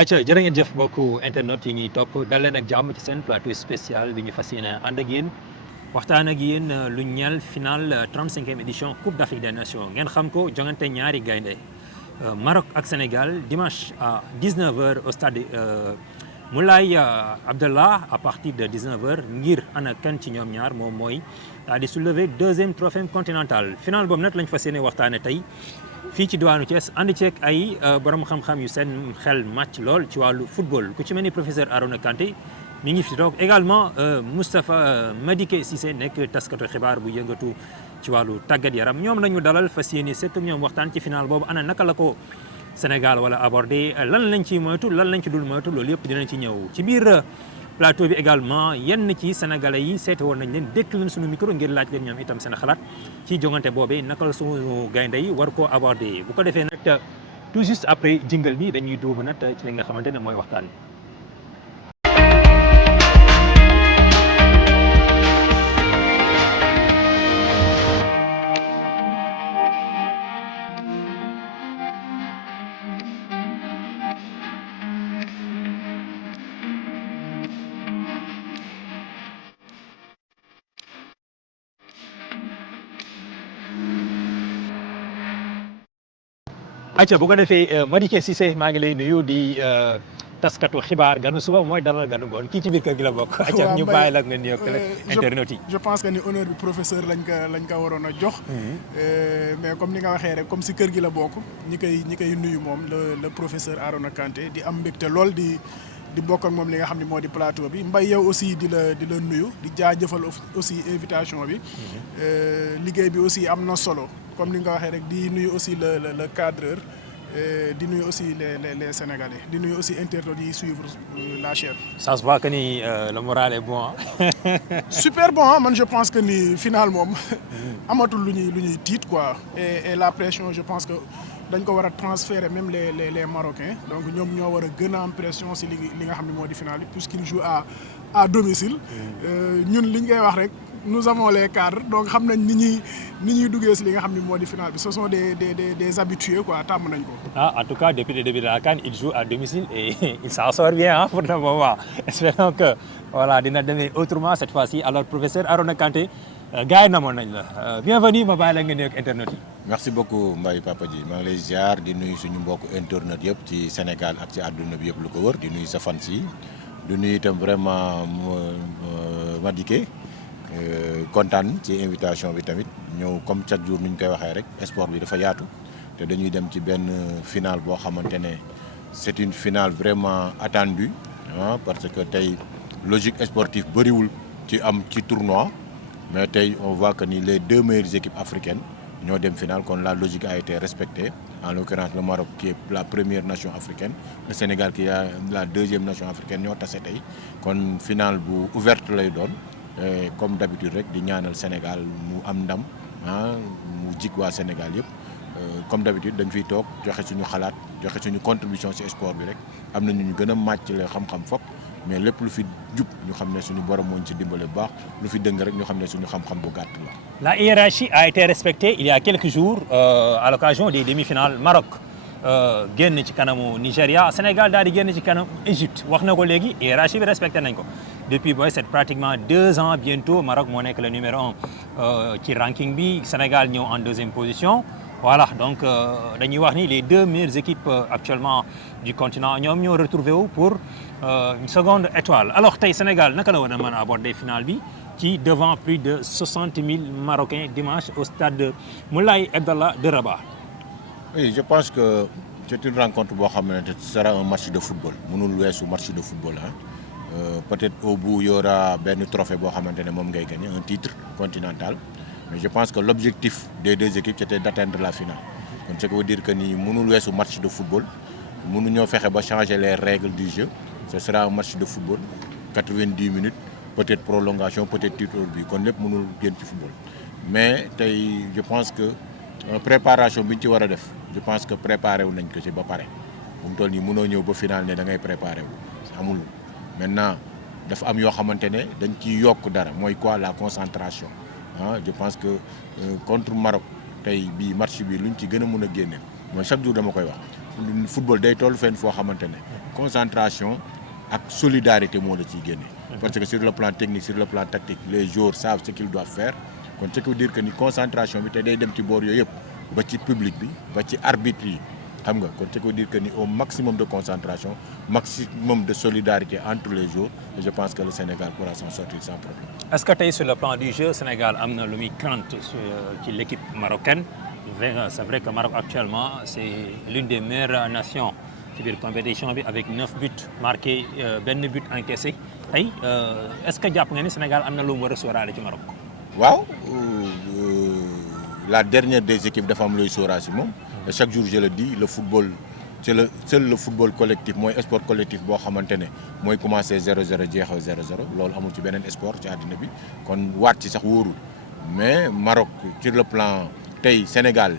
ayca jërë ngeen jëf mbokku internet yi ñuy topp dal leen ak jàmm ci seen plateau spécial bi ñu fas yéene ànd ak yéen waxtaan ak yéen lu ñeel final 35e édition Coupe d'Afrique des Nations ngeen xam ko jongante ñaari gaynde Maroc ak Sénégal dimanche à 19h au stade Moulay Abdallah à partir de 19h ngir ana kan ci ñoom ñaar moom mooy daal di soulever deuxième trophée continental final boobu nag lañ fas yéene waxtaane tey fii ci diwaanu Thiès ànd ceeg ay borom xam-xam yu seen xel màcc lool ci wàllu football ku ci mel ni professeur Arona Kanté mi ngi fi toog également Moustapha Madické Cissé nekk taskatu xibaar bu yëngatu ci wàllu tàggat yaram ñoom lañu dalal fas yéene seet ak ñoom waxtaan ci final boobu ana naka la ko Sénégal wala abordé lan lañ ci moytu lan lañ ci dul moytu loolu yëpp dinañ ci ñëw ci biir plateau bi également yenn ci sénégalais yi seete woon nañ leen dékk leen suñu micro ngir laaj leen ñoom itam seen xalaat ci jongante boobee naka la suñu gaynde yi war koo aborder bu ko defee nag tout juste après jingle bi dañuy dugg nag ci li nga xamante ne mooy waxtaan bi. acca bu ko defee Madické Cissé maa ngi lay nuyu di taskatu xibaar ganu suba mooy dalal ganu ngoon kii ci biir kër gi la bokk. acca ñu bàyyi la nga nuyoog internet yi. je pense que ni honneur bi professeur lañ ko waroon a jox. mais comme ni nga waxee rek comme si kër gi la bokk ñi koy nuyu moom le professeur Arona Kanté di am mbégte lool di bokk ak moom li nga xam ne moo di plateau bi Mbaye yow aussi di la nuyu di jaajëfal aussi invitation bi. liggéey bi aussi am na solo. comme ni nga waxee rek di nuyu aussi le cadreur di nuyu aussi les Sénégalais di nuyu aussi internautes yi suivre la chaîne. ça se voit que ni le moral est bon. super bon man je pense que ni final moom amatul lu ñuy tiit quoi et la pression je pense que dañ ko war a transférer même les Marocains donc ñoom ñoo war a gën a am pression si li nga xam ne moo di final bi puisqu'ils jouent à domicile. ñun li ñu koy wax rek. nous avons les cadres donc xam nañ ni ñuy duggee si li nga xam ne moo di final bi ce sont des habitués quoi tàmm nañ ko. En tout cas depuis le début de la CAN il joue à domicile et il s'en sort bien pour le moment espérons que voilà dina demee autrement cette fois-ci alors professeur Arona Kanté gars yi namoon nañ la bienvenue ma bàyyi la nga nuyoog internet yi. merci beaucoup Mbaye Papa Ji maa ngi lay ziar di nuyu suñu mbokk internet yëpp ci Sénégal ak ci àdduna bi yëpp lu ko wër di nuyu sa fans yi di nuyu itam vraiment Madické kontaan ci invitation bi tamit ñëw comme chaque jour ni ñu koy waxee rek sport bi dafa yaatu te dañuy dem ci benn finale boo xamante ne c'est une finale vraiment attendue parce que tey logique sportive bëriwul ci tournoi mais tey on voit que ni les deux meilleures équipes africaines ñoo dem finale kon la logique a été respectée en l'occurrence le Maroc qui est la première nation africaine le Sénégal qui est la deuxième nation africaine ñoo tase tey kon finale bu ouverte lay doon. Comme d'habitude rek di ñaanal Sénégal mu am ndam mu jig waa Sénégal yëpp comme d'habitude dañ fiy toog joxe suñu xalaat joxe suñu contribution ci sport bi rek am na ñu gën a màcc la xam-xam fop mais lépp lu fi jub ñu xam ne suñu borom moo ñu ci dimbale bu baax lu fi dëng rek ñu xam ne suñu xam-xam bu gàtt la. La hiérarchie a été respectée il y a quelques jours à l'occasion des demi-finales Maroc génn ci kanamu Nigéria Sénégal daal di génn ci kanam Égypte wax na ko léegi hiérarchie bi respecté nañ ko. Depuis c'est pratiquement 2 ans bientôt Maroc moo nekk le numéro 1 ci ranking bi Sénégal ñëw en deuxième position voilà donc dañuy wax ni les deux meilleures équipes actuellement du continent ñoom ñoo retrouvé wu pour une seconde étoile alors tey Sénégal naka la war a mën a aborder finale bi ci devant plus de 60 000 Marocains dimanche au stade Moulay Abdallah de Rabat. Oui, je pense que c'est une rencontre boo xam ne ce sera un match de football mënul weesu match de football peut-être au bout il y aura benn trophée boo xamante ne moom ngay gagner un titre continental mais je pense que l'objectif des deux équipes c'était d'atteindre la finale kon ce qui veut dire que ni mënul weesu match de football mënuñoo fexe ba changer les règles du jeu ce sera un match de football 90 minutes peut-être prolongation peut-être titre au but kon lépp mënul génn ci football mais tey je pense que préparation bi ñu ci war a def je pense que préparé wu nañ ko ci ba pare bu mu toll nii mënoo ñëw ba final ne da ngay préparé wu amul maintenant dafa am yoo xamante ne dañ ciy yokk dara mooy quoi la concentration je pense que contre Maroc tey bii match bi luñ ci gën a mën a génne mooy chaque jour dama koy wax football day toll fenn foo xamante ne concentration ak solidarité moo la ciy génne. Parce que sur le plan technique sur le plan tactique les joueurs savent ce qu'ils doivent faire kon ce qui veut dire que ni concentration bi te day dem ci boor yooyu yëpp ba ci public bi ba ci arbitre yi xam nga kon ce qui veut dire que ni au maximum de concentration maximum de solidarité entre les joueurs et je pense que le Sénégal pourra s'en sortir sans problème. Est-ce que tey sur le plan du jeu Sénégal am na lu muy crainte ci l'équipe marocaine c'est vrai que Maroc actuellement c'est l'une des meilleures nations ci biir compétition bi avec 9 buts marqués benn but encaissé tey est-ce que jàpp nga ni Sénégal am na lu mu war a sóoraale ci Maroc. waaw la dernière des équipes dafa am looy sóoraale si moom. Et chaque jour je le dis le football c'est seul le football collectif mooy sport collectif boo xamante ne mooy commencé 0-0 jeexaw 0-0 loolu amul ci beneen sport ci àddina bi kon waat ci sax wóorul mais Maroc sur le plan tey Sénégal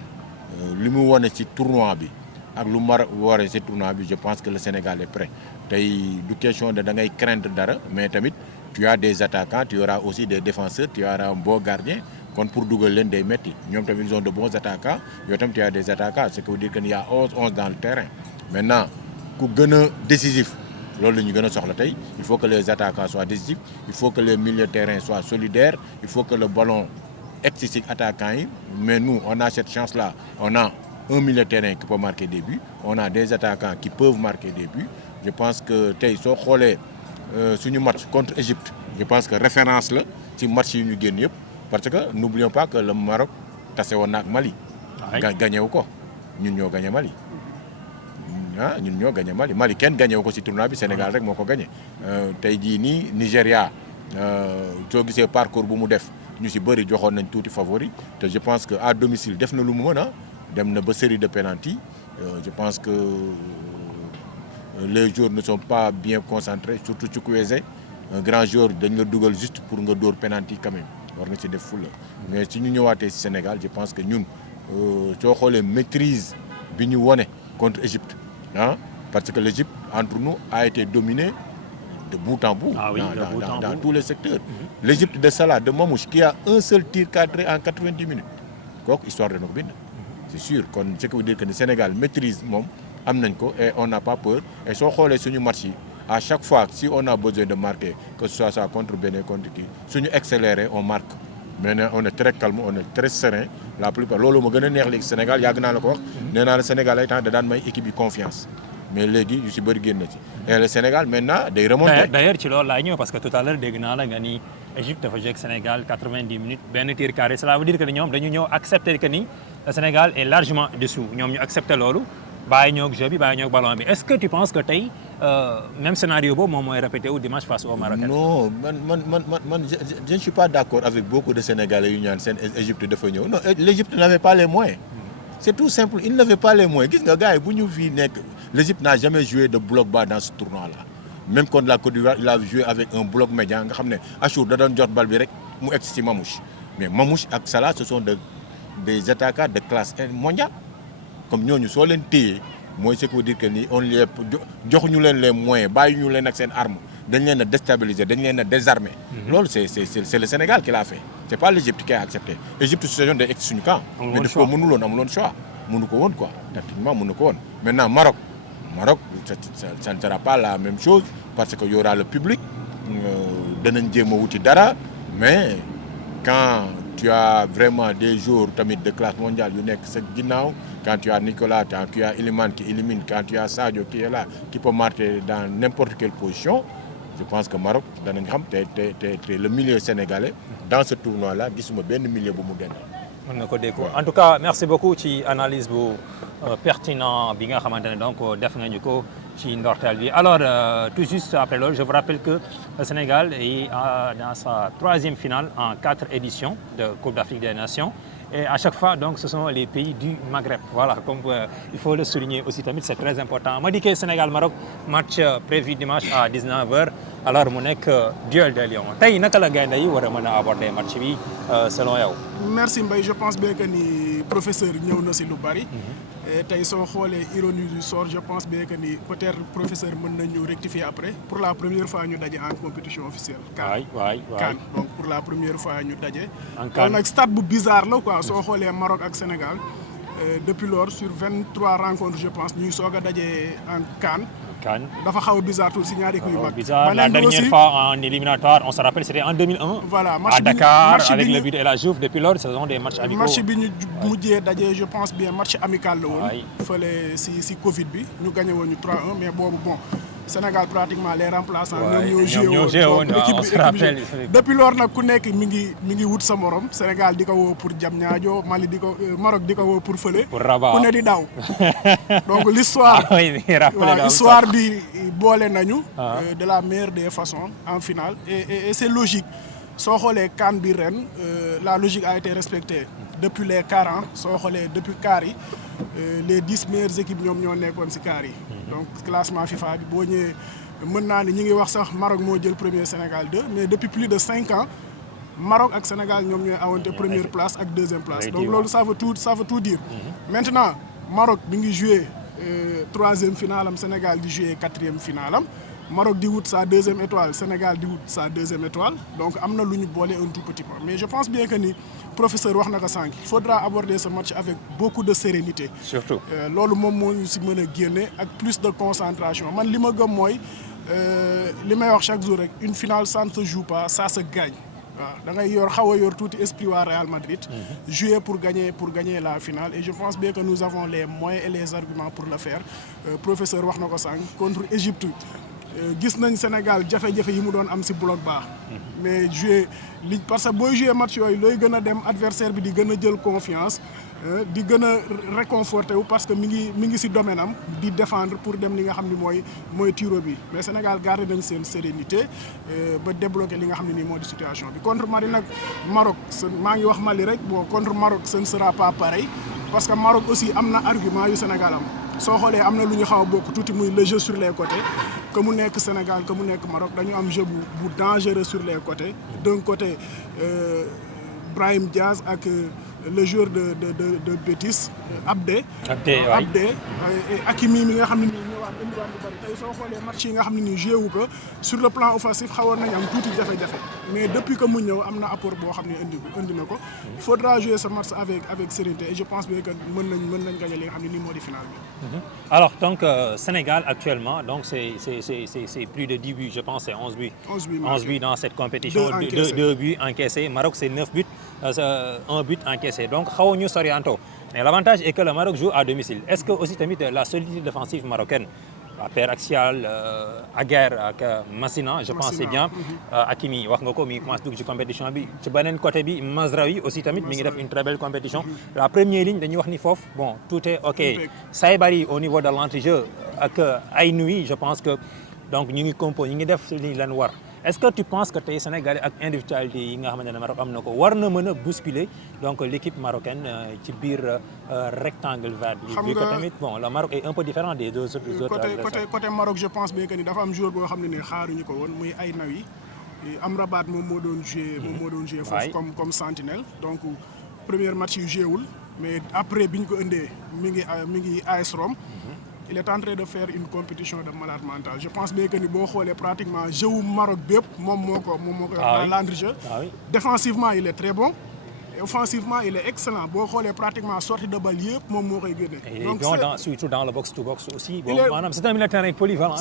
li mu wane ci tournoi bi ak lu Maroc waree ci tournoi bi je pense que le Sénégal est prêt tey du question de da ngay craindre dara mais tamit tu as des attaquants tu auras aussi des défenseurs tu auras un bon gardien kon pour dugal leen day métti ñoom tamit ils ont de bons attaquants yow tamit tu as des attaquants ce qui veut dire que il y a 11 dans le terrain maintenant ku gën a décisif loolu la ñu gën a soxla tey il faut que les attaquants soient décisifs il faut que les milieux de terrain soient solidaires il faut que le ballon egg ci attaquants yi mais nous on a cette chance là on a un milieu de terrain qui peut marquer des buts on a des attaquants qui peuvent marquer des buts je pense que tey soo xoolee suñu match contre Égypte je pense que référence la ci match yi ñu génn yëpp parce que n'oublions pas que le Maroc tase woon na ak Mali. gagné wu ko ñun ñoo gagné Mali. ñun ñoo gagné Mali kenn gagné wu ko ci tournoi bi Sénégal rek moo ko gagné. tey jii nii Nigéria soo gisee parcours bu mu def ñu ci bëri joxoon nañ tuuti favori te je pense que à domicile def na lu mu mën a dem na ba série de penalty je pense que les joueurs ne sont pas bien concentrés surtout Chukwueze un grand joueur dañ la dugal juste pour nga dóor penalty quand même. war nga ci def fula mais si ñu ñëwaatee ci Sénégal je pense que ñun soo xoolee maîtrise bi ñu wone contre Égypte parce que l'Égypte entre nous a été dominée de bout en bout dans tous les secteurs l'Égypte de Salah de Mamouche qui a un seul tir cadré en 90 minutes kooku histoire dana ko bind c'est sûr kon ce qui veut dire que le Sénégal maîtrise moom am nañ ko et on n'a pas peur et soo xoolee suñu match yi à chaque fois si on a besoin de marquer que ce soit ça contre Bénin contre kii suñu accéléré on marque maintenant on est très calme on est très serein la plupart loolu ma gën a neex léegi Sénégal yàgg naa la ko wax nee naa la Sénégal ay temps da daan may équipe yi confiance mais léegi yu si bëri génn na ci et le Sénégal maintenant day remonter. d'ailleurs ci loolu laay ñëw parce que tout à l'heure dégg naa la nga ni Égypte dafa joué ak Sénégal 90 minutes benn tir carré cela veut dire que ñoom dañu ñëw accepter que ni le Sénégal est largement dessous ñoom ñu accepter loolu bàyyi ñoo ak jeu bi bàyyi ñoo ak ballon bi est-ce que tu penses que tey même scénario boobu moom mooy répété wu dimanche face au Maroc. non man je ne suis pas d'accord avec beaucoup de Sénégalais yu ñaan seen Égypte dafa ñëw non l'Égypte n'avait pas les moyens c'est tout simple il n'avait pas les moyens gis nga gars yi bu ñu fii nekk l'Égypte n'a jamais joué de bloc bas dans ce tournoi-là même contre la Côte d'Ivoire il a joué avec un bloc médian nga xam ne Achour da doon jot bal bi rek mu egg ci Mamouche mais Mamouche ak Salah ce sont des attaquants de classe mondiale comme ñooñu soo leen téyee mooy ce qui veut dire que ni on les joxuñu leen les moyens bàyyi ñu leen ak seen arme dañ leen a déstabiliser dañ leen a désarmer. loolu c'est le Sénégal qui l'a fait c'est pas l'Égypte qui a accepté Égypte su saison day egg suñu camp. mais daf ko mënuloon amuloon choix mënu ko woon quoi tactiquement mënu ko woon maintenant Maroc ça ne sera pas la même chose parce que y aura le public danañ jéem a wuti dara mais quand tu as vraiment des joueurs tamit de classe mondiale yu nekk sa ginnaaw quand tu as Nicolas quand tu as Iliman qui élimine quand tu as Sadio qui est là qui peut marquer dans n'importe quelle position je pense que Maroc danañ xam te le milieu sénégalais dans ce tournoi là gisuma benn milieu bu mu den mën na ko dégg en tout cas merci beaucoup ci analyse bu pertinent bi nga xamante ne donc def nañu ko ci ndorteel bi alors tout juste après loolu je vous rappelle que le Sénégal est dans sa 3e finale en 4 éditions de Coupe d'Afrique des Nations et à chaque fois donc ce sont les pays du Maghreb voilà comme il faut le souligner aussi tamit c'est très important Madické Sénégal-Maroc match prévu dimanche à 19h alors mu nekk duel des lions tey naka la gaynde yi war a mën a aborder match bi selon yow. merci Mbaye je pense bien que ni professeur ñëw na si lu bari. tey soo xoolee ironie du sort je pense bien que ni peut-être professeur mën nañu rectifier après pour la première fois ñu daje en compétition officielle. waay CAN donc pour la première fois ñu daje. en CAN nag stade bu bizarre la quoi soo xoolee Maroc ak Sénégal depuis lors sur 23 rencontres je pense ñuy soog a daje en CAN. CAN. dafa xaw a bizarre tout si ñaari équipe yu mag. Bizarre. La dernière fois en éliminatoire, on se rappelle, c'était en 2001. Voilà, à Dakar, avec le but de la Juve. Depuis lors, ce sont des matchs amicaux. match bi ñu mujjee daje je pense bien match amical la woon. fële si Covid bi ñu gagné woon ñu 3-1 mais boobu bon. Sénégal pratiquement les remplaçants. ñoom ñoo joué woon on se rappelle. depuis lors nag ku nekk mi ngi wut sa morom Sénégal di ko woo pour Diamniadio Mali di ko Maroc di ko woo pour fële. pour Rabat ku ne di daw. donc l'histoire histoire bi boole nañu. de la meilleure des façons en finale et c'est logique soo xoolee CAN bi ren la logique a été respectée depuis les 40 soo xoolee depuis quart yi les 10 meilleures équipes ñoom ñoo nekkoon ci quart yi. donc classement FIFA bi boo ñëwee mën naa ne ñi ngi wax sax Maroc moo jël premier Sénégal 2 mais depuis plus de 5 ans Maroc ak Sénégal ñoom ñooy awante première place ak deuxième place. donc loolu ça veut tout dire. maintenant Maroc bi ngi joué troisième finale am Sénégal di joué quatrième finale am Maroc di wut sa deuxième étoile Sénégal di wut sa deuxième étoile donc am na lu ñu boole un tout petit peu mais je pense bien que ni professeur wax na ko sànq il faudra aborder ce match avec beaucoup de sérénité. surtout loolu moom moo ñu si mën a génne ak plus de concentration man li ma gëm mooy li may wax chaque jour rek une finale ça ne se joue pas ça se gagne. waaw da ngay xaw a yor tuuti esprit waa Real Madrid. jouer pour gagner la finale et je pense bien que nous avons les moyens et les arguments pour le faire professeur wax na ko sànq contre Égypte. gis nañ Sénégal jafe-jafe yi mu doon am ci bloc bas. mais parce que booy jouer match yooyu looy gën a dem adversaire bi di gën a jël confiance di gën a réconforté wu parce que mi ngi ci domaine am di défendre pour dem li nga xam ni mooy tiro bi mais Sénégal garder nañ seen sérénité ba débloquer li nga xam ne nii moo di situation bi contre Mali nag Maroc maa ngi wax Mali rek bon contre Maroc ce ne sera pas pareil parce que Maroc aussi am na argument yu Sénégal am. soo xoolee am na lu ñu xaw a bokk tuuti muy le jeu sur les côtés que mu nekk Sénégal que mu nekk Maroc dañu am jeu bu dangereux sur les côtés d'un côté Brahim Diaz ak le joueur de Betis Abdé Hakimi mi nga xam ne nii ñëwaat indiwaat lu bari tey soo xoolee match yi nga xam ne nii joué wu ko sur le plan offensif xawoon nañu am tuuti jafe-jafe mais depuis que mu ñëw am na apport boo xam ne indi na ko il faudra jouer ce match avec sérénité et je pense bien que mën nañ gagner li nga xam ne nii moo di finale bi. alors donc Sénégal actuellement donc c'est plus de 10 buts je pense c'est 11 buts. 11 buts dans cette compétition. 2 buts encaissés Maroc c'est 9 buts 1 but encaissé donc xawuñu sorianto mais l'avantage est que le Maroc joue à domicile est-ce que aussi tamit la solidité défensive marocaine Père Axial Aguer ak Massina je pense c'est bien Hakimi wax nga ko mi commence dugg ci compétition bi ci beneen côté bi Mazraoui aussi tamit mi ngi def une très belle compétition la première ligne dañuy wax ni foofu bon tout est ok Saybari au niveau de l'entrejeu ak Aïnoui je pense que donc ñu ngi def li leen war est-ce que tu penses que tey Sénégalais ak individualité yi nga xamante ne Maroc am na ko war na mën a bousculer donc l'équipe marocaine ci biir rectangle vert bi vu que tamit bon le Maroc est un peu différent des deux autres adversaires. côté Maroc je pense bien que ni dafa am joueur boo xam ne ne xaaruñu ko woon muy Aïnoui Amrabat moom moo doon joué foofu comme sentinelle donc premier match yu joué wul mais après bi ñu ko indee mi ngi AS Rome. Il est en train de faire une compétition de malade mental je pense bien que ni boo xoolee pratiquement jeu wu Maroc bépp moom moo ko dans l'entrejeu défensivement il est très bon et offensivement il est excellent boo xoolee pratiquement sortie de balle yëpp moom moo koy génne. donc surtout dans le box to box aussi. bon maanaam c'est un milieu de terrain polyvalent.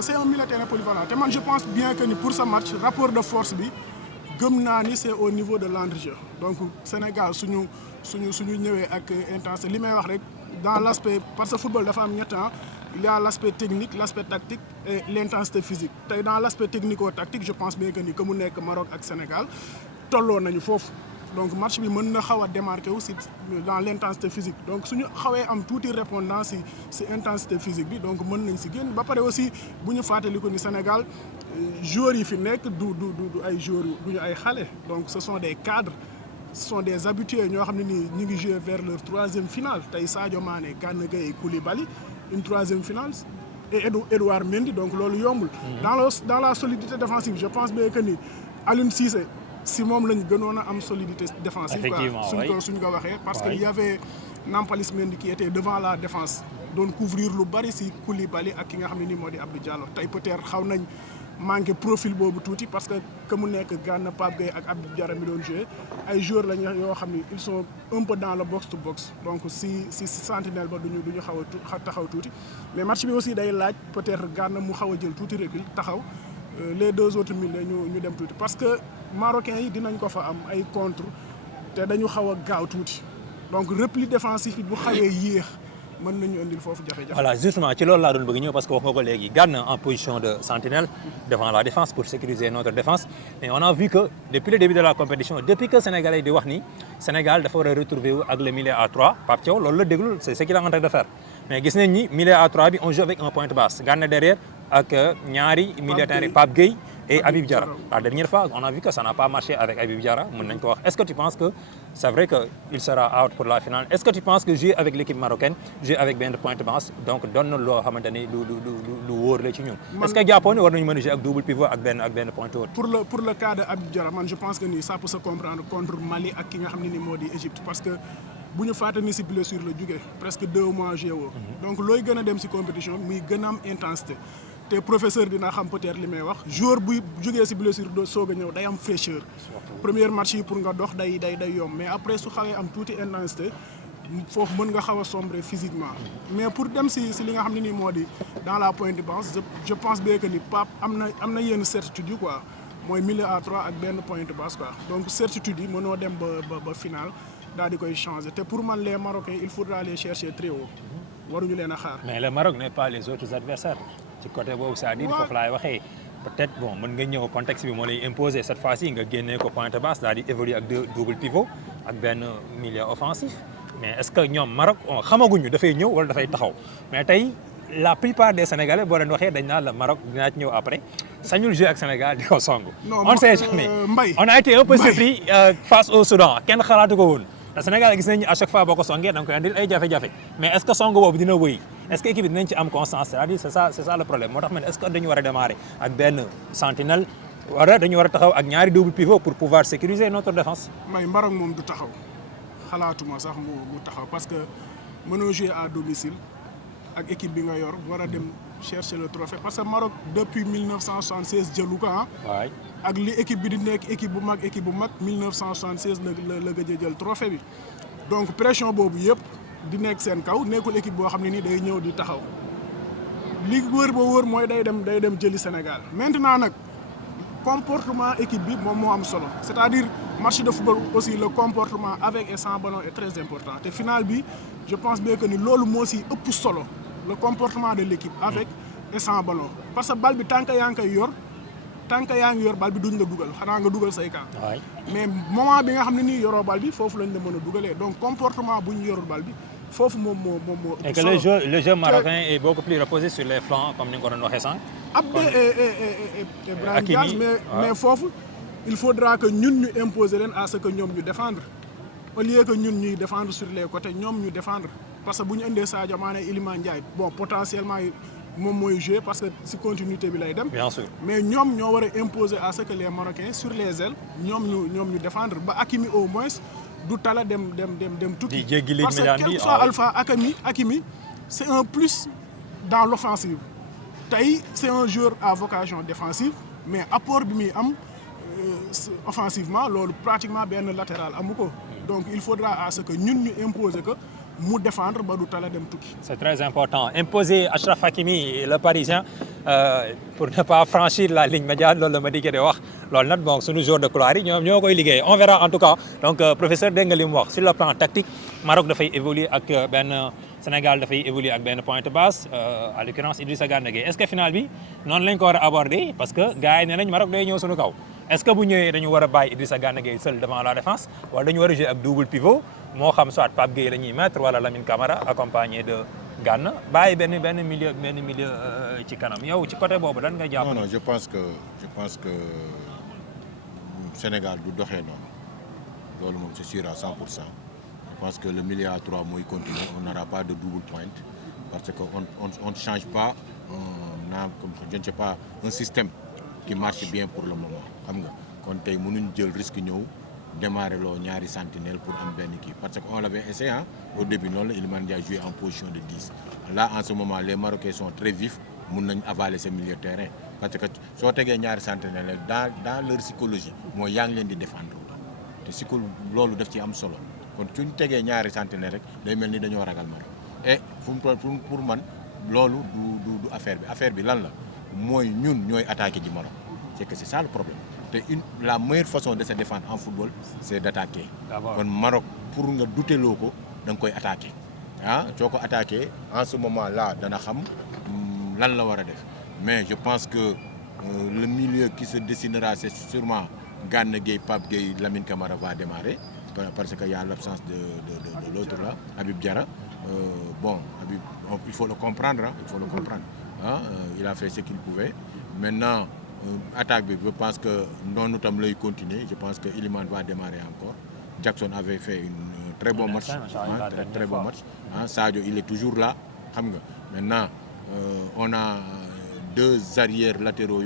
c'est un milieu de terrain polyvalent te man je pense bien que ni pour ce match rapport de force bi gëm naa ni c'est au niveau de l'entrejeu donc Sénégal suñu ñëwee ak intensité li may wax rek. dans l'aspect parce que football dafa am ñett il y a l'aspect technique l'aspect tactique et l'intensité physique tey dans l'aspect technico-tactique je pense bien que ni que mu nekk Maroc ak Sénégal tolloo nañu foofu donc match bi mën na xaw a démarquer aussi dans l'intensité physique donc suñu xawee am tuuti répondant ci intensité physique bi donc mën nañ ci génn ba pare aussi bu ñu fàttaliku ni Sénégal joueurs yi fi nekk du ay joueurs du ñu ay xale donc ce sont des cadres. Ce sont des habitués ñoo xam ne nii ñu ngi jouer vers leur troisième finale tey Sadio Mané Gana Gueye Koulibaly une troisième finale et Edouard Mendy donc loolu yombul. dans la solidité défensive je pense bien que ni Aliou Cissé si moom lañ gënoon a am solidité défensive. quoi suñ ko waxee. parce que il y avait Nampalys Mendy qui était devant la défense doon couvrir lu bari si Koulibaly ak ki nga xam ne nii moo di Abdou Diallo tey peut-être xaw nañ manqué profil boobu tuuti parce que mu nekk Gana Pape Gueye ak Habib Diarra mi doon joué ay joueurs lañ yoo xam ni ils sont un peu dans le box to box donc si sentinelle ba duñu xaw a taxaw tuuti mais match bi aussi day laaj peut-être Gana mu xaw a jël tuuti recul taxaw les deux autres milieux ñu dem tuuti parce que marocains yi dinañ ko fa am ay contre te dañu xaw a gaaw tuuti donc repli défensif bi bu xawee yéex mën nañu indil foofu jafe-jafe. Voilà, justement ci loolu laa doon bëgg ñëw parce que wax nga ko léegi Gana en position de sentinelle devant la défense pour sécuriser notre défense mais on a vu que depuis le début de la compétition depuis que Sénégalais yi di wax ni Sénégal dafa war a retrouver wu ak le milieu à 3 Pape Thiaw loolu la déglu c'est ce qu'il est en train de faire mais gis nañ ni milieu à 3 bi on joue avec un point basse Gana derrière ak ñaari milieu terrain Pape Gueye et Habib Diarra. La dernière fois, on a vu que ça n'a pas marché avec Habib Diarra. Est-ce que tu penses que c'est vrai qu'il sera out pour la finale? Est-ce que tu penses que jouer avec l'équipe marocaine, jouer avec benn pointe basse, donc donne loo xamante ni lu wóor la ci ñun. Est-ce que jàppoon ni war nañu mën a jouer ak double pivot ak benn pointe haute? Pour le cas de Habib Diarra, man je pense que ni ça peut se comprendre contre Mali ak ki nga xam ne ni moo di Égypte parce que bu ñu fàtte ni si blessure la jógee presque 2 mois joué woo. Donc looy gën a dem si compétition muy gën a am intensité. te professeur dina xam peut-être li may wax joueur buy jógee ci blessure doo soog a ñëw day am fraîcheur premier match yi pour nga dox day yomb mais après su xawee am tuuti intensité foofu mën nga xaw a sombrer physiquement mais pour dem ci li nga xam ne nii moo di dans la pointe basse je pense bien que ni Pape am na yenn certitude yi quoi mooy milieu à 3 ak benn pointe basse quoi donc certitude yi mënoo dem ba final daal di koy changer te pour man les Marocains il faudra les chercher très haut waruñu leen a xaar. mais le Maroc n'est pas les autres adversaires ci côté boobu c'est-à-dire foofu laay waxee peut-être bon mën nga ñëw contexte bi moo lay imposer cette fois-ci nga génnee ko pointe basse daal di évoluer ak double pivot ak benn milieu offensif mais est-ce que ñoom Maroc xamaguñu dafay ñëw wala dafay taxaw mais tey la plupart des Sénégalais boo leen waxee dañ naan la Maroc dinaa ci ñëw après sañul jouer ak Sénégal di ko song. on sait jamais on a été un peu surpris face au Soudan kenn xalaatu ko woon te Sénégal gis nañu à chaque fois boo ko songee da nga koy andil ay jafe-jafe mais est-ce que song boobu dina wëy est-ce que équipe bi dinañ ci am constance c'est-à-dire c'est ça le problème moo tax man est-ce que dañu war a démarrer ak benn sentinelle wala dañu war a taxaw ak ñaari double pivot pour pouvoir sécuriser notre défense. Maroc moom du taxaw xalaatuma sax mu taxaw parce que mënoo jouer à domicile ak équipe bi nga yor war a dem chercher le trophée parce que Maroc depuis 1976 jëlu ko waay ak li équipe bi di nekk équipe bu mag 1976 la gëj a jël trophée bi donc pression boobu yëpp di nekk seen kaw nekkul équipe boo xam ne nii day ñëw di taxaw li wër ba wër mooy day dem jëli Sénégal maintenant nag comportement équipe bi moom moo am solo c'est-à-dire match de football aussi le comportement avec et sans ballon est très important te final bi je pense bien que ni loolu moo si ëpp solo le comportement de l'équipe avec et sans ballon parce que bal bi tant que yaa ngi yor bal bi duñ la dugal xanaa nga dugal say camp mais moment bi nga xam ne nii yoroo bal bi foofu lañ la mën a dugalee donc comportement bu ñu yorul bal bi foofu moom moo et que le jeu marocain est beaucoup plus reposé sur les flancs comme ni nga ko doon waxee sànq. Abdé et Brahim Diaz mais foofu il faudra que ñun ñu imposer leen à ce que ñoom ñu défendre au lieu que ñun ñuy défendre sur les côtés ñoom ñu défendre parce que bu ñu indee Sadio Mané Iliman Ndiaye bon potentiellement moom mooy jouer parce que si continuité bi lay dem. Bien sûr. mais ñoom ñoo war a imposer à ce que les Marocains sur les ailes ñoom ñu défendre ba Hakimi au moins du tala dem tukki. di jéggi ligne parce que quel que soit Alpha Hakimi c'est un plus dans l'offensive tey c'est un joueur à vocation défensive mais apport bi muy am offensivement loolu pratiquement benn latéral amu ko donc il faudra à ce que ñun ñu imposer que mu défendre ba du tala dem tukki. C'est très important imposer Achraf Hakimi le Parisien pour ne pas franchir la ligne médiane loolu la ma diggee di wax loolu nag bon suñu joueur de couloir yi ñoo koy liggéey on verra en tout cas donc professeur dégg nga li mu wax sur le plan tactique Maroc dafay évoluer ak benn Sénégal dafay évoluer ak benn pointe basse à l'occurrence Idrissa Gana Gueye est-ce que final bi noonu lañ ko war a aborder parce que gars yi nee nañ Maroc day ñëw suñu kaw est-ce que bu ñëwee dañu war a bàyyi Idrissa Gana Gueye seul devant la défense wala dañu war a jouer ak double pivot moo xam soit Pape Gueye la ñuy mettre wala Lamine Camara accompagné de Gana bàyyi benn milieu ci kanam yow ci côté boobu lan nga jàpp. non je pense que Sénégal du doxee noonu loolu moom c'est sûr à 100%. Je pense que le milieu à 3 mooy continuer on n'aura pas de double pointe parce que on ne change pas je ne sais pas un système qui marche bien pour le moment xam nga kon tey mënuñ jël risque ñëw démarrer loo ñaari sentinelle pour am benn kii parce que on l'avait essayé au début noonu la Iliman Ndiaye joué en position de 10 là en ce moment les Marocains sont très vifs mun nañ avaler ce milieu de terrain parce que soo tegee ñaari sentinelle dans leur psychologie mooy yaa ngi leen di défendre te psycho loolu daf ci am solo kon suñ tegee ñaari sentinelle rek day mel ni dañoo ragal Maroc et pour man loolu du affaire bi lan la mooy ñun ñooy attaqué ji Maroc c'est que c'est ça le problème te la meilleure façon de se défendre en football c'est d'attaquer kon Maroc pour nga duteloo ko da nga koy attaqué soo ko attaqué en ce moment là dana xam lan la war a def mais je pense que le milieu qui se dessinera c'est sûrement Gana Gueye, Pape Gueye, Lamine Camara va démarrer parce qu'il y a l'absence de l'autre là, Habib Diarra. Habib, il faut le comprendre, il a fait ce qu'il pouvait. Maintenant, attaque, je pense que nous allons continuer. Je pense que Iliman va démarrer encore. Jackson avait fait un très bon match. Très bon match. Sadio, il est toujours là. Maintenant, on a deux arrières latéraux,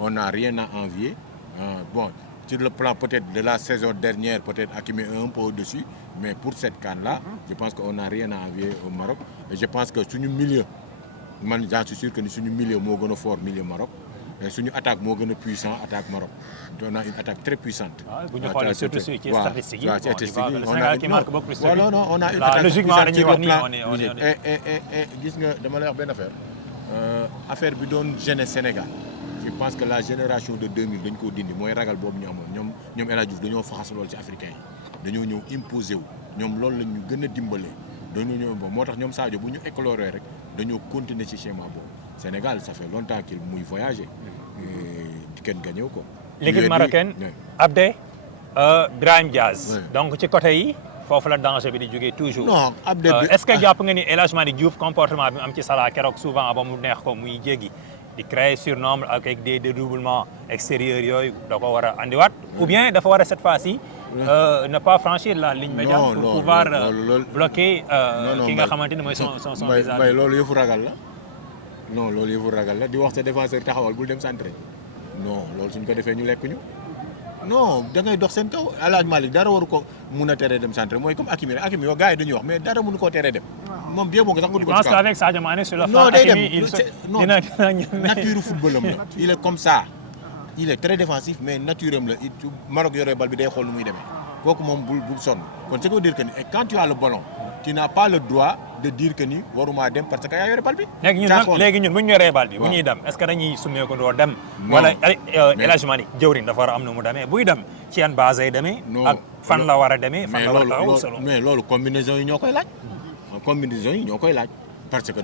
on n'a rien à envier. Sur le plan peut-être de la saison dernière, peut-être Hakimi est un peu au-dessus, mais pour cette CAN-là, je pense qu'on n'a rien à envier au Maroc. Et je pense que sur le milieu, j'en suis sûr que sur le milieu, c'est fort milieu Maroc. Et sur une attaque, c'est puissant, attaque Maroc. On a une attaque très puissante. Surtout sur les statistiques. Le Sénégal qui marque beaucoup plus. On a une attaque logiquement, affaire bi doon gêner Sénégal. Je pense que la génération de 2000 dañ ko dindi mooy ragal boobu ñu amoon ñoom El Hadj Diouf dañoo faxas lool ci africain yi dañoo ñëw imposer wu ñoom loolu la ñu gën a dimbalee dañoo ñëw moo tax ñoom Sadio bu ñu écloré rek dañoo continuer ci schéma boobu Sénégal ça fait longtemps qu'il muy voyager kenn gagné ko. L'équipe marocaine Abdé Brahim Diaz. Donc ci côté yi foofu la danger bi di jógee toujours. Non Abdé est-ce que jàpp nga ni El Hadj Malick Diouf comportement bi mu am ci Salah keroog souvent ba mu neex ko muy jéggi di créer surnombre avec des dédoublements extérieurs yooyu da ko war a andiwaat ou bien dafa war a cette fois-ci ne pas franchir la ligne médiane pour pouvoir bloquer ki nga xamante ni mooy son Mbaye loolu yëfu ragal la non loolu yëfu ragal la di wax sa défenseur taxawal bul dem centré non loolu suñ ko defee ñu lekk ñu non da ngay dox seen kaw El Hadj Malick dara waru ko mun a teree dem centré mooy comme Hakimi rek Hakimi yow gars yi dañuy wax mais dara mënu koo teree dem moom bien bon nga sax nga di ko ci kaw. Je pense qu'avec Sadio Mané sur le non flanc day dem Hakimi nature football am la il est comme ça il est très défensif mais nature am la Maroc yoree bal bi day xool nu muy demee kooku moom bul sonn kon ce qui veut dire que ni quand tu as le ballon tu n'as pas le droit de dire que ni waruma dem parce que yaa yore bal bi. léegi ñun bu ñu yoree bal bi. bu ñuy dem est-ce que dañuy summeeku doo dem. wala El Hadj Malick jëwriñ dafa war a am na mu demee buy dem ci yan base ay demee. ak fan la war a demee. fan la war a taxaw solo mais loolu combinaison yi ñoo koy laaj. combinaison yi ñoo koy laaj parce que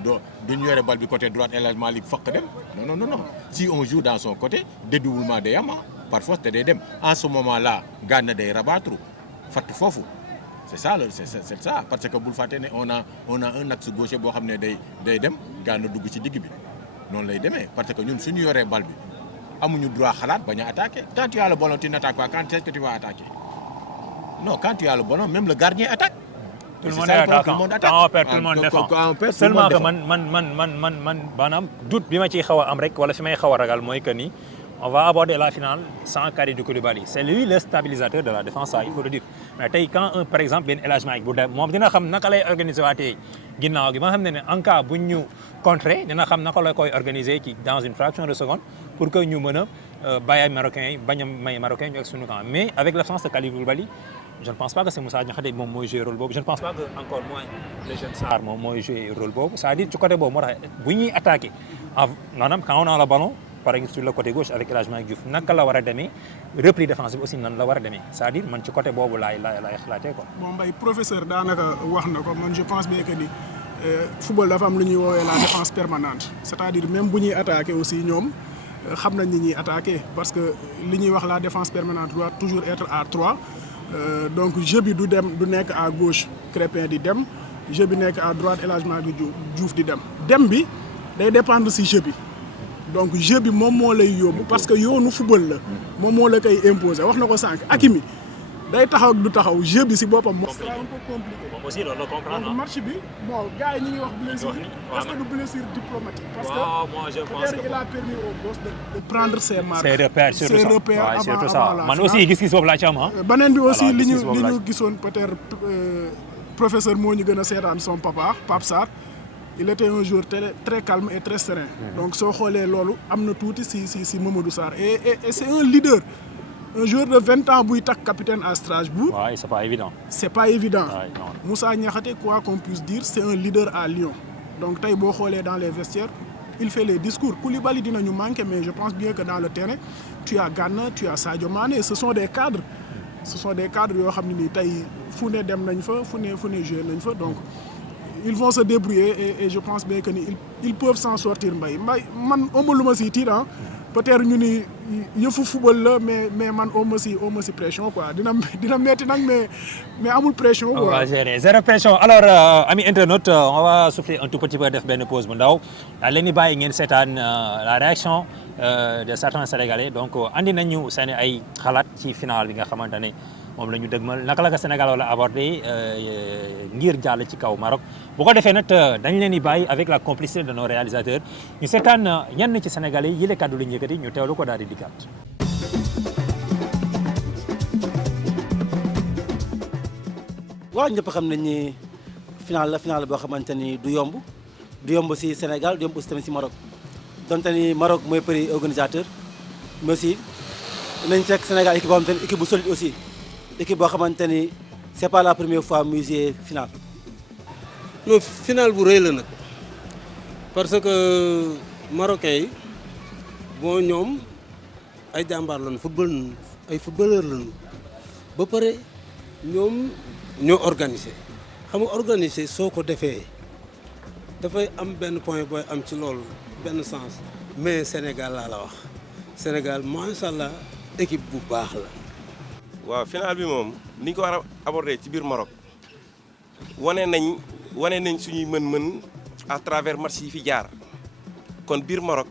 duñu yore bal bi côté droite El Hadj Malick fakk dem non si on joue dans son côté dédoublement day am par force te day dem en ce moment là Gana day rabattre fatt foofu. C'est ça parce que bul fàtte ne on a un axe gauche boo xam ne day dem Gana dugg ci digg bi noonu lay demee parce que ñun suñu yoree bal bi amuñu droit xalaat bañ a attaquer quand tu as le ballon tu n'attaques pas quand est-ce que tu vas attaquer non quand tu as le ballon même le gardien attaque. tout le monde est attaquant quand on perd tout le monde défend seulement que man maanaam doute bi ma ciy xaw a am rek wala fi may xaw a ragal mooy que ni on va aborder la finale sans Kalidou Koulibaly c'est lui le stabilisateur de la défense ça il faut le dire mais tey quand par exemple benn El Hadj Malick bu dem moom dina xam naka lay organiser waatee ginnaaw gi ma xam ne en cas bu ñu contrer dina xam naka la koy organiser ci dans une fraction de seconde pour que ñu mën a bàyyi Marocains yi bañ a may Marocains ñu ak suñu camp mais avec l'absence de Kalidou Koulibaly je ne pense pas que c'est Moussa Niakhaté moom mooy jouer rôle boobu je ne pense pas que encore moins le jeune Sarr moom mooy jouer rôle boobu c'est-à-dire ci côté boobu moo tax bu ñuy attaquer maanaam quand on a le ballon par exemple sur le côté gauche avec El Hadj Malick Diouf naka la war a demee repli défensif aussi nan la war a demee c'est-à-dire man ci côté boobu laay xalaatee quoi. bon Mbaye professeur daanaka wax na ko man je pense bien que ni football dafa am lu ñuy woowee la défense permanente c'est-à-dire même bu ñuy attaquer aussi ñoom xam nañ ni ñuy attaquer parce que li ñuy wax la défense permanente doit toujours être à 3 donc jeu bi du nekk à gauche Crépin di dem jeu bi nekk à droite El Hadj Malick Diouf di dem bi day dépendre si jeu bi. donc jeu bi moom moo lay yóbbu parce que yoonu football la moom moo la koy imposer wax na ko sànq Hakimi day taxaw ak du taxaw jeu bi si boppam moo c'est un peu compliqué. moom aussi loolu la comprendre donc match bi bon gars yi ñu ngi wax blessure parce que du blessure diplomatique. parce que moi je pense que il a permis au boss de prendre ses marques. ses repères surtout ça man aussi gis-gis boobu laa ci am beneen bi aussi li ñu gisoon peut-être professeur moo ñu gën a seetaan son Pape Sarr il était un joueur très calme et très serein. Donc soo xoolee loolu am na tuuti si Mamadou Sarr et c'est un leader. Un joueur de 20 ans buy takk capitaine à Strasbourg. Ouais, c'est pas évident. C'est pas évident. Ouais, non. Moussa Niakhaté, quoi qu'on puisse dire, c'est un leader à Lyon. Donc tey boo xoolee dans les vestiaires, il fait les discours. Koulibaly dina ñu manquer, mais je pense bien que dans le terrain, tu as Gana, tu as Sadio Mané. Ce sont des cadres. Ce sont des cadres yoo xam ne nii tey fu ne dem nañ fa fu ne joué nañ fa donc ils vont se débrouiller et je pense bien que ni ils peuvent s'en sortir Mbaye man amul lu ma siy tiit ah. Peut-être ñu ni yëfu football la mais man au ma si pression quoi dina metti nag mais amul pression quoi. On va gérer zéro pression alors amis internautes on va souffler un tout petit peu def benn pause bu ndaw leen di bàyyi ngeen seetaan la réaction de certains Sénégalais donc andi nañu seen ay xalaat ci final bi nga xamante ne moom la ñu dëgmal naka la ko Sénégal wala aborder ngir jàll ci kaw Maroc bu ko defee nag dañ leen di bàyyi avec la complicité de nos réalisateurs ñu seetaan ñenn ci Sénégalais yi yële kàddu lu ñu yëkkati ñu teewlu ko daal di dikkaat. waaw ñëpp xam nañ ni final la boo xamante ni du yomb si Sénégal du yomb aussi tamit si Maroc donte ni Maroc mooy pays organisateur mais aussi nañ fekk Sénégal équipe boo xamante ni équipe bu solide aussi équipe boo xamante ni c'est pas la première fois muy jouer final. non final bu rëy la nag parce que marocains yi bon ñoom ay jàmbaar lañu ay footballeur lañu ba pare ñoom ñoo organisé xam nga organisé soo ko defee dafay am benn point booy am ci loolu benn sens mais Sénégal laa la wax Sénégal macha allah équipe bu baax la. waaw final bi moom ni ñu ko war a aborder ci biir Maroc wane nañ suñuy mën-mën à travers match yi fi jaar kon biir Maroc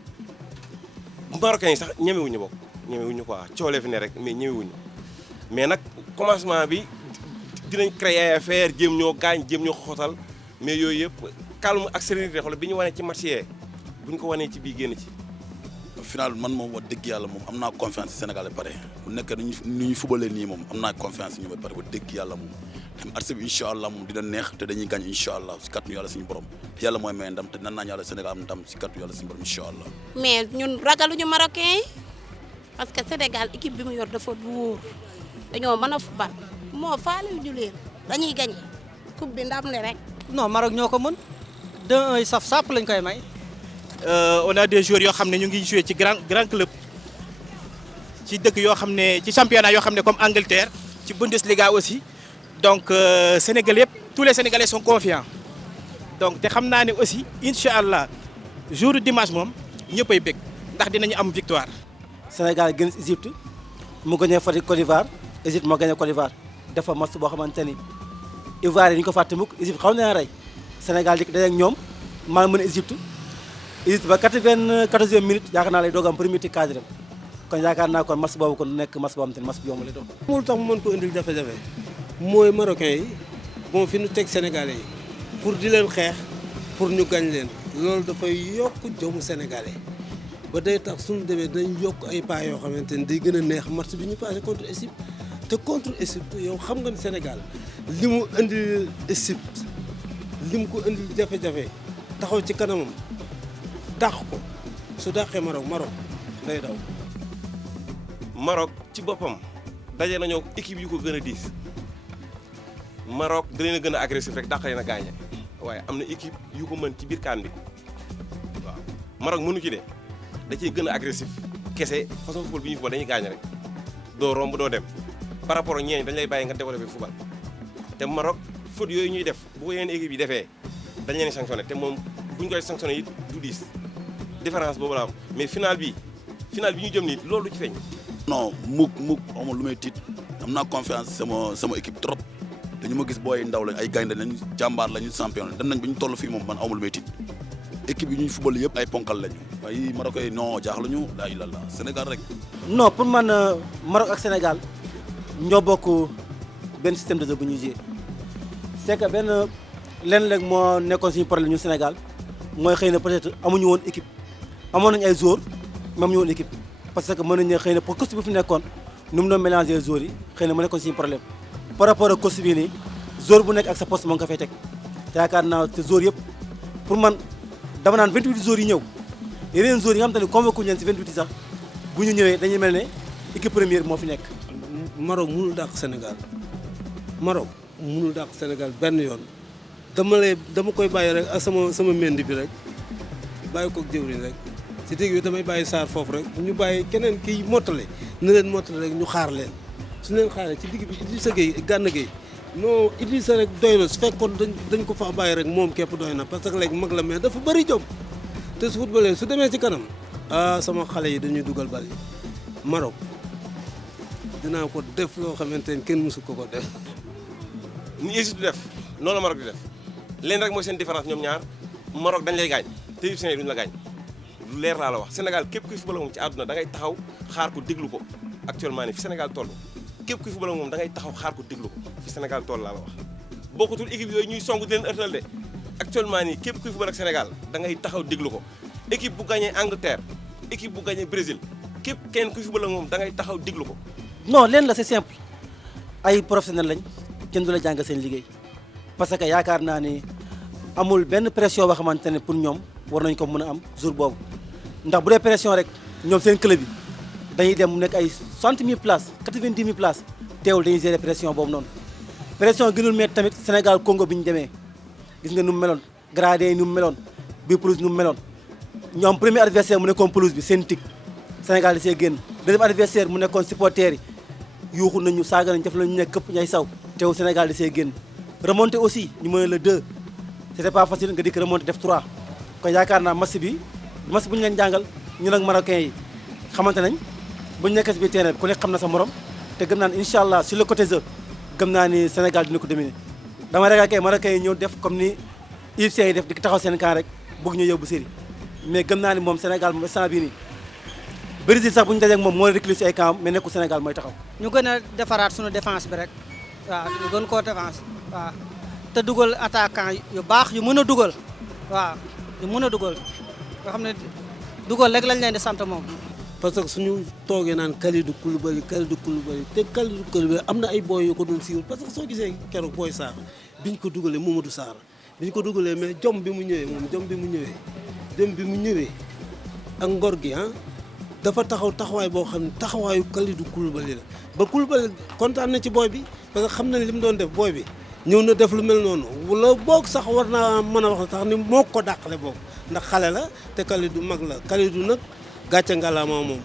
marocains yi sax ñemewuñu bokk ñemewuñu quoi coolee fi ne rek mais ñemewuñu mais nag commencement bi dinañ créer ay affaire jéem ñoo gaañ jéem ñoo xoxotal mais yooyu yëpp calme ak sérénité xool bi ñu wanee ci match yee bu ñu ko wanee ci bii génn ci. final man moom wax dëgg yàlla moom am naa confiance ci Sénégal ba pare bu nekk ni ñu fubalee nii moom am naa confiance ñu ba pare wax dëgg yàlla moom te match bi incha allah moom dina neex te dañuy gagné incha allah si kàttanu yàlla suñu borom te yàlla mooy may ndam te nan naa yàlla Sénégal am ndam si kàttanu yàlla suñu borom incha allah. mais ñun ragaluñu Marocains yi parce que Sénégal équipe bi mu yor dafa wóor dañoo mën a fubal moo faale ñu leen dañuy gagné coupe bi ndam le rek. non Maroc ñoo ko mën 2-1 saf sàpp lañ koy may. on a des joueurs yoo xam ne ñu ngi joué ci grand club ci dëkk yoo xam ne ci championnat yoo xam ne comme Angleterre ci Bundesliga aussi donc Sénégal yëpp tous les Sénégalais sont confiants donc te xam naa ne aussi incha allah jour dimanche moom ñëppay bëgg ndax dinañu am victoire. Sénégal gën Égypte mu gagné Côte d'Ivoire Égypte moo gagné Côte d'Ivoire dafa match boo xamante ni Ivoire yi ñu ko fàtte mukk Égypte xaw na rey Sénégal di daje ak ñoom maa mën Égypte ba 94e minute yaakaar naa lay doog am premier cadre kon yaakaar naa kon match boobu kon nekk match boo xamante ni match bu yomb lay doon. amul tax mu mën ko indil jafe-jafe mooy marocains yi bon fi ñu teg sénégalais yi pour di leen xeex pour ñu gañ leen loolu dafay yokk jom sénégalais ba day tax suñu demee dañ yokk ay pas yoo xamante ni day gën a neex match bi ñu passé contre Égypte te contre Égypte yow xam nga ni Sénégal li mu indi Égypte li mu ko indil jafe-jafe taxaw ci kanamam dàq ko su dàqee Maroc day daw. Maroc ci boppam daje nañoo équipe yu ko gën a diis Maroc da leen a gën a agressif rek dàq leen a gaañe waaye am na équipe yu ko mën ci biir kaan bi waaw Maroc mënu ci de da ciy gën a agressif kese façon football bi ñu football dañuy gaañ rek doo romb doo dem par rapport ak ñeeñ dañ lay bàyyi nga développé football te Maroc faute yooyu ñuy def bu ko yeneen équipe yi defee dañ leen sanctionné te moom buñ koy sanctionné it du diis différence boobu la am mais final bi ñu jëm nii loolu du ci feeñ. non mukk amul lu may tiit am naa confiance sama équipe trop dañu ma gis booy ndaw lañ ay gaynde lañ jàmbaar lañu champion dem nañ ba ñu toll fii moom man amul lu may tiit équipe yi ñuy football yëpp ay ponkal lañu ay Maroc yi non jaaxluñu laa ilaaha illallaah Sénégal rek. non pour man Maroc ak Sénégal ñoo bokk benn système de jeu bu ñuy jouer c'est que benn lenn rek moo nekkoon suñu problème ñu Sénégal mooy xëy na peut-être amuñu woon équipe amoon nañu ay joueurs mais amuñu woon équipe. parce que mën nañu xëy na pour coach bi fi nekkoon nu mu doon mélanger joueurs yi xëy na mu nekkoon suñu problème par rapport ak coach bii nii joueur bu nekk ak sa poste moo nga ko fay teg te yaakaar naa te joueurs yëpp pour man dama naan 28 jours yi ñëw yeneen jours yi nga xam te ne convoqué wu ñu leen si 28 sax bu ñu ñëwee dañuy mel ne équipe première moo fi nekk. Maroc mënul dàq Sénégal Maroc mënul dàq Sénégal benn yoon dama koy bàyyi rek ak sama mendi bi rek bàyyi koog jëwriñ rek si digg bi damay bàyyi Sarr foofu rek ñu bàyyi keneen kii mottale na leen mottale rek ñu xaar leen su leen xaaree ci digg bi Idrissa Gueye Gana Gueye non Idrissa rek doy na su fekkoon dañ ko fa bàyyi rek moom képp doy na parce que léegi mag la mais dafa bëri jom te su footballee su demee ci kanam sama xale yi dañuy dugal bal yi Maroc dinaa ko def loo xamante ne kenn mësu ko def. ni Égypte def noonu la Maroc di def leen rek mooy seen différence ñoom ñaar Maroc dañ lay gaañ te Égyptiens yi duñu la gaañ lu leer laa la wax Sénégal képp kuy football moom ci àdduna da ngay taxaw xaar ko déglu ko actuellement nii fi Sénégal toll képp kuy football moom da ngay taxaw xaar ko déglu ko fi Sénégal toll laa la wax bokkutul équipe yooyu ñuy song di leen ërtal de actuellement nii képp kuy football ak Sénégal da ngay taxaw déglu ko équipe bu gagné Angleterre équipe bu gagné Brésil képp kenn kuy football ak moom da ngay taxaw déglu ko. non leen la c'est simple ay professionnel lañ kenn du la jàng seen liggéey parce que yaakaar naa ni amul benn pression boo xamante ne pour ñoom war nañ ko mën a am jour boobu ndax bu dee pression rek ñoom seen club yi dañuy dem mu nekk ay 60 000 places 90 000 places teewul dañuy gérer pression boobu noonu pression gënul métti tamit Sénégal Congo bi ñu demee gis nga nu mu meloon gradé yi nu mu meloon biir pelouse nu mu meloon ñoom premier adversaire mu nekkoon pelouse bi seen tig Sénégal di see génn deuxième adversaire mu nekkoon supporters yi yuuxu nañu saaga nañu def nañu nekk këpp ñay saw teewul Sénégal di see génn remonté aussi ñu mën le 2 c'était pas facile nga dikk remonté def 3 kon yaakaar naa match bu ñu leen jàngal ñun ak marocains yi xamante nañ bu ñu nekkee si biir terrain bi ku nekk xam na sa morom te gëm naa ne incha allah sur le côté jeu gëm naa ni Sénégal dina ko dominer dama ragal kay marocains yi ñëw def comme ni égyptiens yi def di taxaw seen camp rek bëgg ñu yóbbu série mais gëm naa ni moom Sénégal moom instant bii nii Brésil sax bu ñu dajee ak moom moo reculer si ay camp mais nekkul Sénégal mooy taxaw. ñu gën a defaraat suñu défense bi rek waaw ñu gën koo défense waaw te dugal attaquant yu baax yu mën a dugal waaw yu mën a dugal nga xam ne dugal rek lañ leen di sant moom. parce que suñu toogee naan Kalidou Koulibaly te Kalidou Koulibaly am na ay booy yu ko doon siiwal parce que soo gisee keroog booy Sarr biñ ko dugalee Mamadou Sarr biñ ko dugalee mais jom bi mu ñëwee ak ngor gi dafa taxawaay boo xam ne taxawaayu Kalidou Koulibaly la ba Koulibaly kontaan na ci booy bi parce que xam na li mu doon def booy bi ñëw na def lu mel noonu wala boog sax war naa mën a wax sax ni moo ko dàqale boog ndax xale la te Kalidou mag la Kalidou nag gàcce ngalaama moom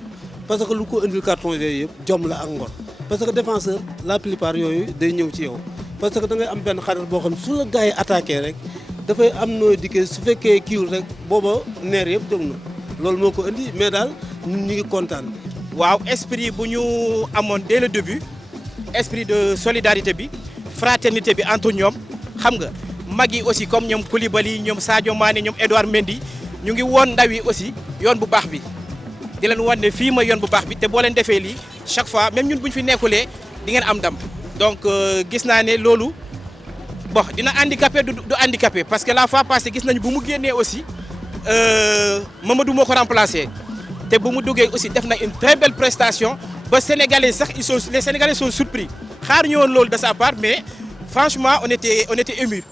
parce que lu ko indil carton yooyu yëpp jom la ak ngor parce que défenseur la plupart yooyu day ñëw ci yow parce que da ngay am benn xarit boo xam ne su la gars yi attaqué rek dafay am nooy dikkee su fekkee kiiwul rek booba neer yëpp jóg na loolu moo ko indi mais daal ñun ñu ngi kontaan. waaw esprit bu ñu amoon dès le début esprit de solidarité bi fraternité bi entre ñoom xam nga mag yi aussi comme ñoom Koulibaly ñoom Sadio Mané ñoom Edouard Mendy ñu ngi woon ndaw yi aussi yoon bu baax bi di leen wan ne fii mooy yoon bu baax bi te boo leen defee lii chaque fois même ñun bu ñu fi nekkulee di ngeen am ndam donc gis naa ne loolu bon dina handicapé du handicapé parce que la fois passée gis nañu bu mu génnee aussi Mamadou moo ko remplacé te bu mu duggee aussi def na une très belle prestation ba sénégalais sax les sénégalais sont surpris xaar ñu woon loolu de sa part mais franchement on était ému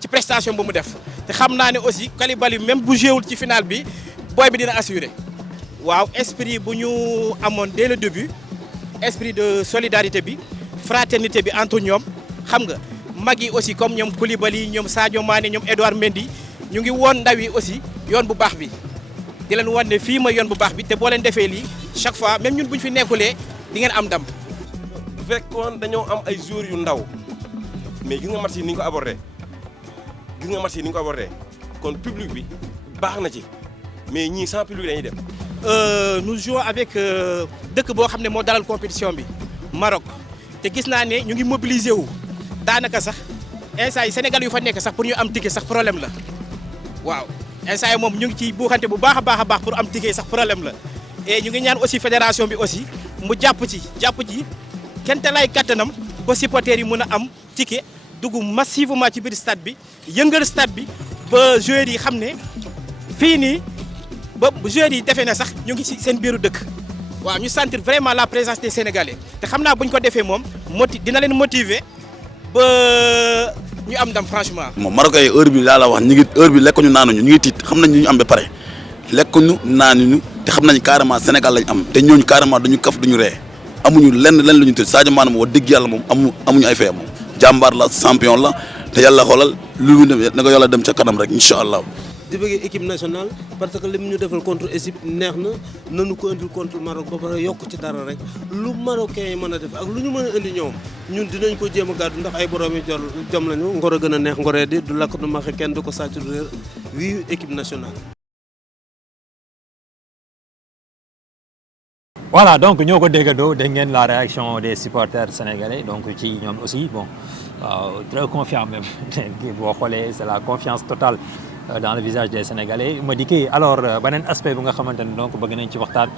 ci prestation bu mu def te xam naa ne aussi Koulibaly même bu jéewul ci final bi booy bi dina assuré waaw esprit bu ñu amoon dès le début esprit de solidarité bi fraternité bi entre ñoom xam nga mag yi aussi comme ñoom Koulibaly ñoom Sadio Mané ñoom Edouard Mendy ñu ngi woon ndaw yi aussi yoon bu baax bi di leen wan ne fii mooy yoon bu baax bi te boo leen defee lii chaque fois même ñun bu ñu fi nekkulee di ngeen am ndam. bu fekkoon dañoo am ay joueurs yu ndaw mais gis nga match yi ni ñu ko abordé kon public bi baax na ci mais ñii sans public dañuy dem. nous jouons avec dëkk boo xam ne moo dalal compétition bi Maroc te gis naa ne ñu ngi mobiliser wu daanaka sax instant yi Sénégal yu fa nekk sax pour ñu am ticket sax problème la waaw. instant yi moom ñu ngi ciy buuxante bu baax a baax pour am ticket sax problème la et ñu ngi ñaan aussi fédération bi aussi mu jàpp ci kenn te lay kattanam ba supporters yi mën a am ticket dugg massivement ci biir stade bi yëngal stade bi ba joueurs yi xam ne fii nii ba joueurs yi defee na sax ñu ngi ci seen biiru dëkk waaw ñu sentir vraiment la présence des Sénégalais te xam naa bu ñu ko defee moom dina leen motiver ba ñu am ndam franchement. moom Marocains yi heure bi laa la wax ñu ngi heure bi lekkuñu naanuñu ñu ngi tiit xam nañ ñu am ba pare lekkuñu naanuñu te xam nañ carrément Sénégal lañ am te ñooñu carrément duñu kaf duñu ree amuñu lenn lu ñu tëj Sadio Mané moom wax dëgg yàlla moom amuñu ay fee moom jàmbaar la champion la te yàlla xoolal lu mu dem na ko yàlla dem ca kanam rek incha allah. di bëggee équipe nationale parce que li mu ñu defal contre Égypte neex na nanu ko indil contre Maroc ba pare yokk ci dara rek lu Marocains yi mën a def ak lu ñu mën a indi ñoom ñun dinañ ko jéem a gàddu ndax ay borom yi jom lañu ngor a gën a neex ngoree di du lakk du maxe kenn du ko sàcc du réer wii équipe nationale. Voilà, donc ñoo ko déggandoo dégg ngeen la réaction des supporters sénégalais donc ci ñoom aussi bon très confiant même boo xoolee c'est la confiance totale dans le visage des Sénégalais Madické alors beneen aspect bu nga xamante ne donc bëgg nañ ci waxtaan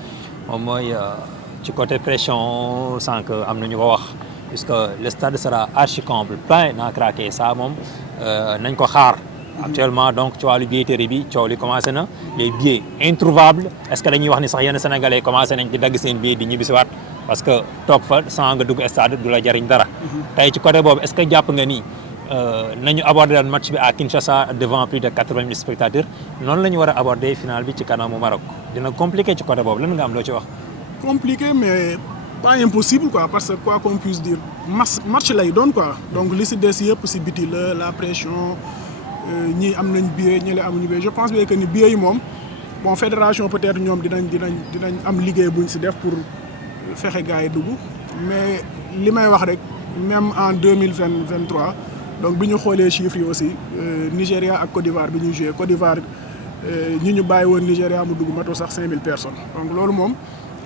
moom mooy ci côté pression sànq am na ñu ko wax puisque le stade sera archi comble plein à craquer ça moom nañ ko xaar actuellement donc ci wàllu billetterie bi coow li commencé na les billets introuvables est-ce que dañuy wax ni sax yenn Sénégalais commencé nañ di dagg seen billet di ñibbisiwaat parce que toog fa sans nga dugg stade du la jariñ dara tey ci côté boobu est-ce que jàpp nga ni nañu aborder match bi à Kinshasa devant plus de 80 000 spectateurs noonu la ñu war a aborder final bi ci kanamu Maroc dina compliqué ci côté boobu lan nga am loo ci wax. compliqué mais pas impossible quoi parce que quoi qu'on puisse dire match lay doon quoi donc li si des yëpp si biti la pression ñii am nañ billet ñi la amuñu billet je pense bien que ni billet yi moom bon fédération peut-être ñoom dinañ am liggéey buñ si def pour fexe gars yi dugg mais li may wax rek même en 2023 donc bi ñu xoolee chiffres yi aussi Nigéria ak Côte d'Ivoire bi ñuy joué Côte d'Ivoire ñi ñu bàyyi woon Nigéria mu dugg mato sax 5000 personnes donc loolu moom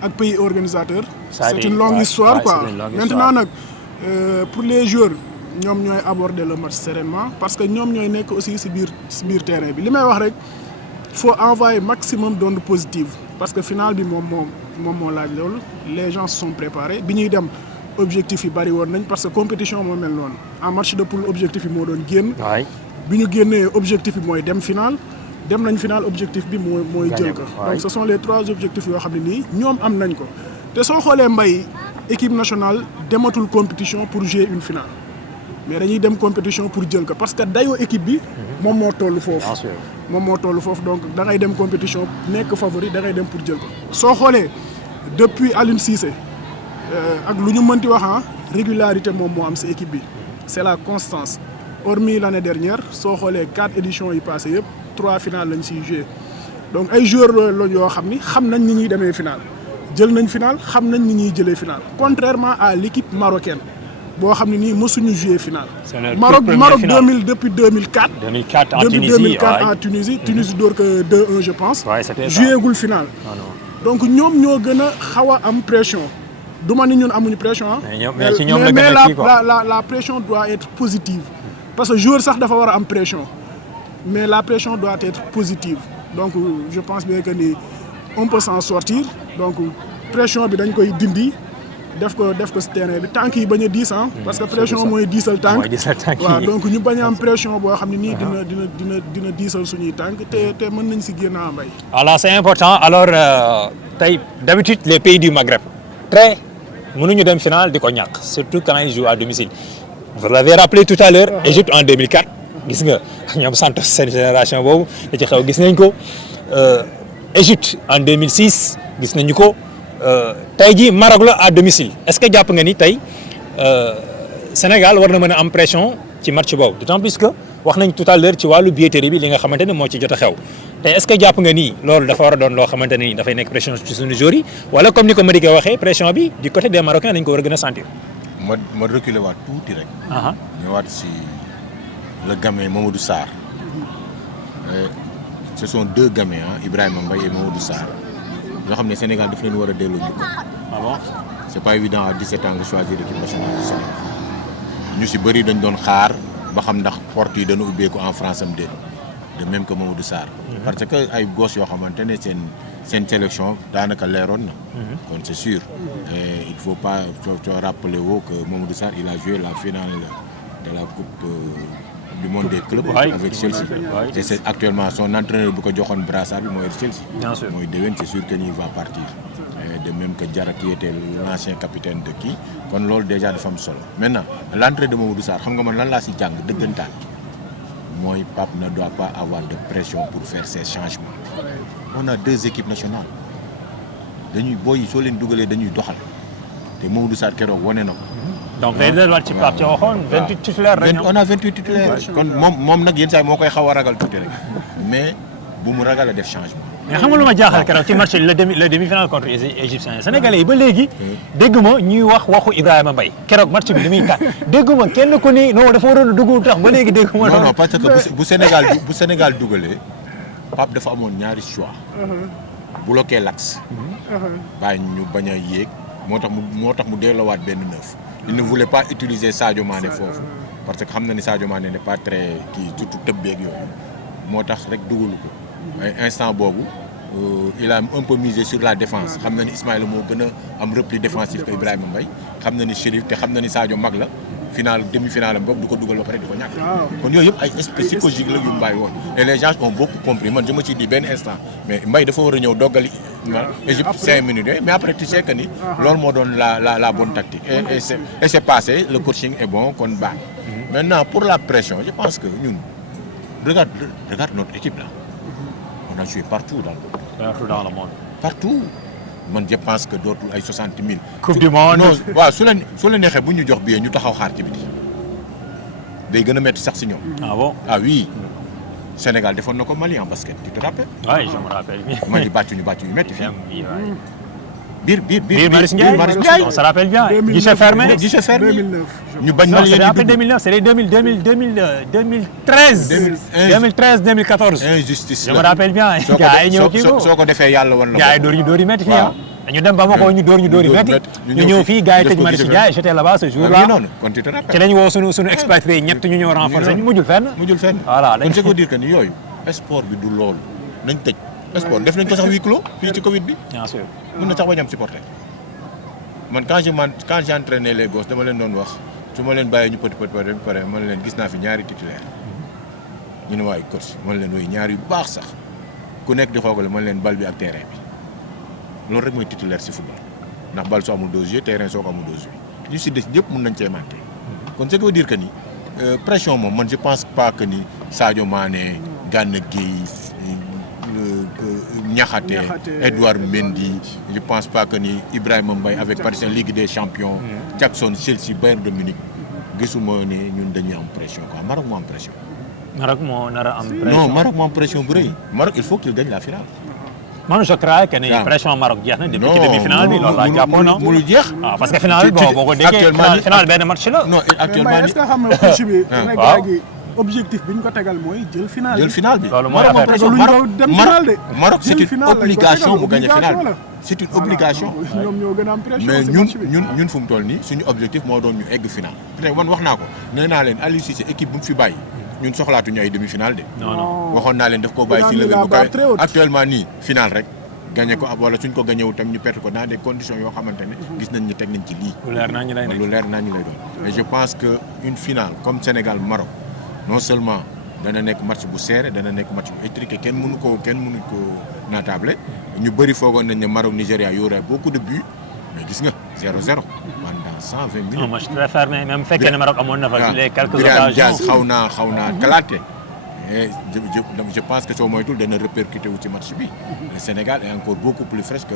ak pays organisateur c'est une longue histoire quoi maintenant nag pour les joueurs ñoom ñooy aborder le match sereinement parce que ñoom ñooy nekk aussi si biir terrain bi li may wax rek faut envoyer maximum d'ondes positives parce que final bi moom moo laaj loolu les gens se sont préparés bi ñuy dem objectif yi bari woon nañ parce que compétition moo mel noonu en match de poule objectif yi moo doon génn bi ñu génnee objectif bi mooy dem final dem nañ final objectif bi mooy jël ko donc ce sont les 3 objectifs yoo xam ne nii ñoom am nañ ko te soo xoolee mbay équipe nationale dematul compétition pour jouer une finale mais dañuy dem compétition pour jël ko parce que dayoo équipe bi moom moo toll foofu donc da ngay dem compétition nekk favori da ngay dem pour jël ko soo xoolee depuis Aliou Cissé ak lu ñu mënti wax régularité moom moo am ci équipe bi c'est la constance hormis l'année dernière soo xoolee 4 éditions yi passé yëpp 3 finales lañ ciy joué donc ay joueurs lañ yoo xam ni xam nañ ni ñuy demee finale jël nañ finale xam nañ ni ñuy jëlee finale contrairement à l'équipe marocaine boo xam ne nii mësuñu joué finale. Maroc 2000 depuis 2004. 2004 en depuis Tunisie 2004 en Tunisie. Tunisie door ko 2-1 je pense. waaye c'était joué gul finale. donc ñoom ñoo gën a xaw a am pression. du ma ni ñun amuñu pression mais ci ñoom la gën a kii quoi la pression doit être positive. parce que joueur sax dafa war a am pression. mais la pression doit être positive. donc je pense bien que ni on peut s'en sortir donc pression bi dañ koy dindi. def ko ci terrain bi tànk yi bañ a diis parce que pression mooy diisal tànk waaw donc ñu bañ a am pression boo xam ne nii dina diisal suñuy tànk te mën nañ si génn mbay. voilà c'est important alors tey d'habitude les pays du Maghreb très mënuñu dem finale di ko ñàkk surtout quand ils jouent à domicile vous l'avez rappelé tout à l'heure Égypte en 2004 gis nga ñoom Santos seen génération boobu da ci xew gis nañ ko Égypte en 2006 gis nañu ko. tey jii Maroc la à domicile est-ce que jàpp nga ni tey Sénégal war na mën a am pression ci match boobu d'autant plus que wax nañ tout à l'heure ci wàllu billetterie bi li nga xamante ne moo ci jot a xew tey est-ce que jàpp nga ni loolu dafa war a doon loo xamante ne ni dafay nekk pression ci suñu joueurs yi wala comme ni ko Madické waxee pression bi du côté des Marocains lañ ko war a gën a sentir. ma reculer waat tuuti rek. ñëwaat si le gamin Mamadou Sarr ce sont 2 gamins Ibrahima Mbaye et Mamadou Sarr. yoo xam ne Sénégal daf leen war a delloo njukkal. ah bon c'est pas évident à 17 ans nga choisir l'équipe nationale du Sénégal ñu si bëri dañ doon xaar ba xam ndax porte yi dana ubbeeku en France am déet de même que Mamadou Sarr. parce que ay gosses yoo xamante ne seen sélection daanaka leeroon na. kon c'est sûr. et il faut pas rappeler woo que Mamadou Sarr il a joué la finale de la coupe du monde des clubs avec Chelsea. et c'est actuellement son entraîneur bu ko joxoon brassard bi mooy Chelsea. mooy déwén c'est sûr que ni va partir. de même que Diarra qui était l'ancien capitaine de kii kon loolu déjà dafa am solo maintenant l'entrée de Mamadou Sarr xam nga man lan laa si jàng dëggantaan mooy Pape ne doit pas avoir de pression pour faire ses changements on a 2 équipes nationales dañuy booy soo leen dugalee dañuy doxal te Mamadou Sarr keroog wane na ko. donc day delluwaat ci Pape ci waxoon 28 titulaires rek on a 28 titulaires kon moom nag yenn saa yi moo koy xaw a ragal tuuti rek mais bu mu ragal a def changement. mais xam nga lu ma jaaxal keroog ci match le demi-finale contre les Égyptiens sénégalais yi ba léegi dégg ma ñuy wax waxu Ibrahima Mbaye keroog match bi li muy kat dégg ma kenn ku ni non dafa waroon a dugg tax ba léegi dégg ma. non parce que bu Sénégal dugalee Pape dafa amoon ñaari choix. bloqué l'axe. bàyyi ñu bañ a yéeg moo tax mu delloowaat benn 9. il ne voulait pas utiliser Sadio Mané foofu parce que xam na ni Sadio Mané n'est pas très kii surtout tëb beeg yooyu moo tax rek dugalu ko. ay instant boobu il a un peu misé sur la défense xam na ni Ismaïla moo gën a am repli défensif que Ibrahima Mbaye xam na ni Chérif te xam na ni Sadio mag la demi-finale am boobu du ko dugal ba pare di ko ñàkk. kon yooyu yëpp ay aspect psychologique la yu Mbaye woon et les gens ont beaucoup compris man je me suis dit benn instant mais Mbaye dafa war a ñëw doggali Égypte 5 minutes mais après tu sais que ni loolu moo doon la bonne tactique et c'est passé le coaching est bon kon baax. Maintenant pour la pression je pense que ñun regarde notre équipe là. On a joué partout dans le monde. Partout. Man je pense que dootul ay 60 000. Coupe du monde. non waaw su la neexee bu ñu jox billet ñu taxaw xaar ci biti day gën a métti sax si ñoom. Ah bon? Ah oui. Sénégal defoon na ko Mali en basket tu te rappelles? Oui, je me rappelle bien. Mali bàccu ñu métti fii. biir Marius Ndiaye. On se rappelle bien. Guichet fermé. 2009. ñu bañ Mali yéen après 2009 c'est les 2013 2014. injustice je me rappelle bien. gars yi ñëw kii ko soo ko defee yàlla wan la. gars yi dóor yi métti fii ah. dañu dem ba ma ko ñu dóor yi métti. ñu ñëw fii gars yi tëj Marius Ndiaye j'étais là-bas ce jour-là. ci lañu woo sunu expatrié ñett ñu ñëw renforcer ñu mujjul fenn. voilà kon c'est pour dire que ni yooyu sport bi du loolu nañ tëj. sport def nañ ko sax huis clos fii ci Covid bi. bien sûr mën na sax bañ am supporter man quand j'entraînais les gosses dama leen doon wax su ma leen bàyyee ñu petit pare man leen gis naa fi ñaari titulaire ñu ne waaye coach man leen woy ñaari yu baax sax ku nekk di xoogale man leen bal bi ak terrain bi loolu rek mooy titulaire si football ndax bal soo amul 2 joueurs terrain soo ko amul 2 joueurs ñu si des ñëpp mën nañ cee manqué kon ce qui veut dire que ni pression moom man je pense pas que ni Sadio Mané Gana Gueye Niakhaté Edouard Mendy je pense pas que ni Ibrahima Mbaye avec Paris Saint-Germain Ligue des Champions Jackson Chelsea Bayern de Munich gisuma ne ñun dañuy am pression quoi Maroc moo am pression. Maroc moo nar a am pression non Maroc moo am pression bu rëy Maroc il faut qu'il gagne la finale. man je crois que ni pression Maroc jeex na depuis ci demi-finale bi loolu laa jàppoon na. mënul jeex. waaw parce que finale bi boo ko déggee finale benn match la. non actuellement mais est-ce que xam nga coach bi. waaw objectif bi ñu ko tegal mooy jël finale bi. jël finale bi loolu mooy affaire Maroc c'est une obligation mu gagner finale bi. c'est une obligation. ñoom ñoo gën a am pression. mais ñun fu mu toll nii suñu objectif moo doon ñu egg finale. peut-être man wax naa ko nee naa leen Aliou Cissé équipe bu mu fi bàyyi ñun soxlaatuñu ay demi-finale de. non waxoon naa leen daf ko bàyyi si level bu kawe actuellement nii finale rek. gagné ko wala suñ ko gagné wu tam ñu perte ko dans des conditions yoo xamante ne gis nañ ni teg nañ ci lii. lu leer naa ñu lay doon. mais je pense que une finale comme Sénégal Maroc non seulement dana nekk match bu serré dana nekk match bu étriqué kenn mënu ko naatable ñu bëri foogoon nañ ne Maroc Nigéria y aurait beaucoup de buts mais gis nga 0-0 pendant 120 minutes. un match très fermé même fekkee ne Maroc amoon na fa les quelques occasions. xaw naa kalaate. Et je pense que soo moytul dana répercuté wu ci match bi le Sénégal est encore beaucoup plus fraîche que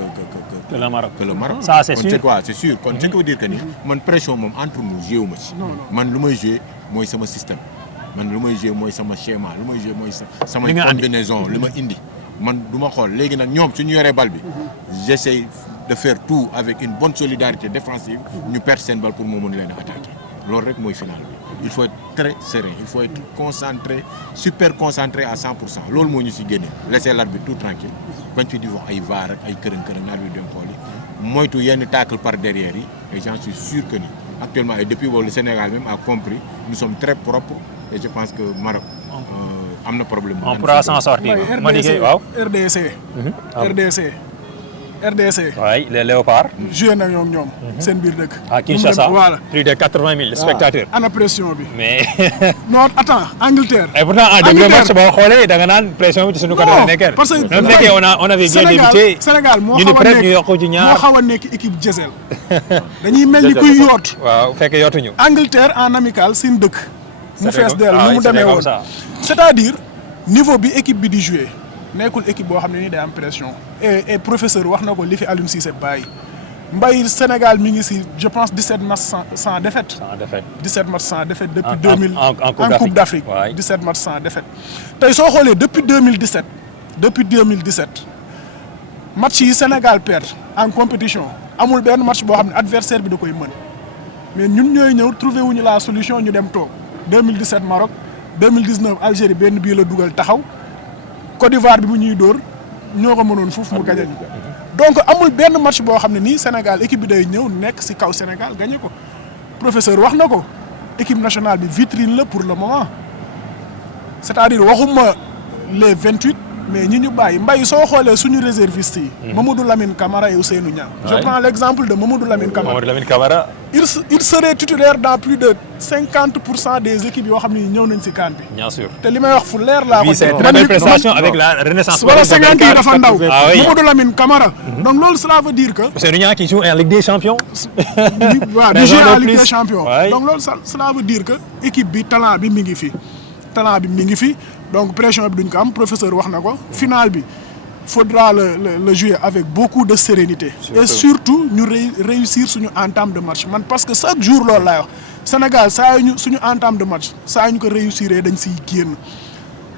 le Maroc. ça c'est sûr c'est sûr kon ce qui veut dire que ni man pression moom entre nous joué wu ma ci. man lu may joué mooy sama système man lu may joué mooy sama schéma lu may joué mooy sama combinaison li ma indi man du ma xool léegi nag ñoom suñu yoree bal bi j'essaie de faire tout avec une bonne solidarité défensive ñu perdre seen bal pour moo mën leen a attaquer loolu rek mooy final bi. Il faut être très serein, il faut être concentré, super concentré à 100%. loolu moo ñu si génne laisser l'arbitre tout tranquille bañ fi di wax ay VAR ak ay kërën arbitre dem xool yi moytu yenn tacle par derrière yi et j'en suis sûr que ni actuellement et depuis boobu le Sénégal même a compris nous sommes très propres et je pense que Maroc am na problème. on pourra s'en sortir. RDC RDC. oui les léopards. joué na ñoom ñoom. seen biir dëkk. à Kinshasa voilà. plus de 80 000 spectateurs. ana pression bi. mais. non attends Angleterre. et pourtant en début de match boo xoolee da nga naan pression bi ci suñu côté la nekkee. parce que même fekkee on avait bien débuté. Sénégal moo ñu ni peut-être ñu yokk ci ñaar moo xaw a nekk équipe diesel. dañuy mel ni kuy yoot. waaw fekkee yootuñu. Angleterre en amical seen dëkk. mu fees dell ah nu mu demee woon. ça. c'est-à-dire niveau bi équipe bi di jouer nekkul équipe boo xam ne nii day am pression. et professeur wax na ko li fi Aliou Cissé bàyyi. Mbaye Sénégal mi ngi si je pense 17 matchs sans défaite. sans défaite 17 matchs sans défaite depuis en 2000 en Coupe d'Afrique. Ouais. 17 matchs sans défaite. tey soo xoolee depuis 2017 match yi Sénégal perd en compétition amul benn match boo xam ne adversaire bi da koy mën mais ñun ñooy ñëw trouvé wuñu la solution ñu dem toog 2017 Maroc 2019 Algérie benn bii la dugal taxaw Côte d'Ivoire bi mu ñuy dóor ñoo ko mënoon foofu mu gañe donc amul benn match boo xam ne nii Sénégal équipe bi day ñëw nekk ci kaw Sénégal gagné ko professeur wax na ko équipe nationale bi vitrine la pour le moment c'est-à-dire waxuma les 28 mais ñi ñu bàyyi mbay soo xoolee suñu réservistes yi. Mamadou Lamine Camara et Ousseynou Niang. je prends l'exemple de Mamadou Lamine Camara. Mamadou Lamine Camara. il serait titulaire dans plus de 50% des équipes yoo xam ne ñëw nañ ci CAN bi. bien sûr te li may wax fu leer laa ko. c'est très belle prestation avec la renaissance. wala 50 yi dafa ndaw. ah oui Mamadou Lamine Camara. donc loolu cela veut dire que. Ousseynou Niang qui joue en Ligue des Champions. waaw di jouer en Ligue des Champions. donc loolu cela veut dire que équipe bi talent bi mi ngi fi. talent bi mi ngi fi donc pression bi duñ ko am professeur wax na ko final bi faudra le jouer avec beaucoup de sérénité. Et surtout ñu réussir suñu entame de match man parce que chaque jour loolu laay wax Sénégal saa ñu suñu entame de match saa ñu ko réussir dañ siy génn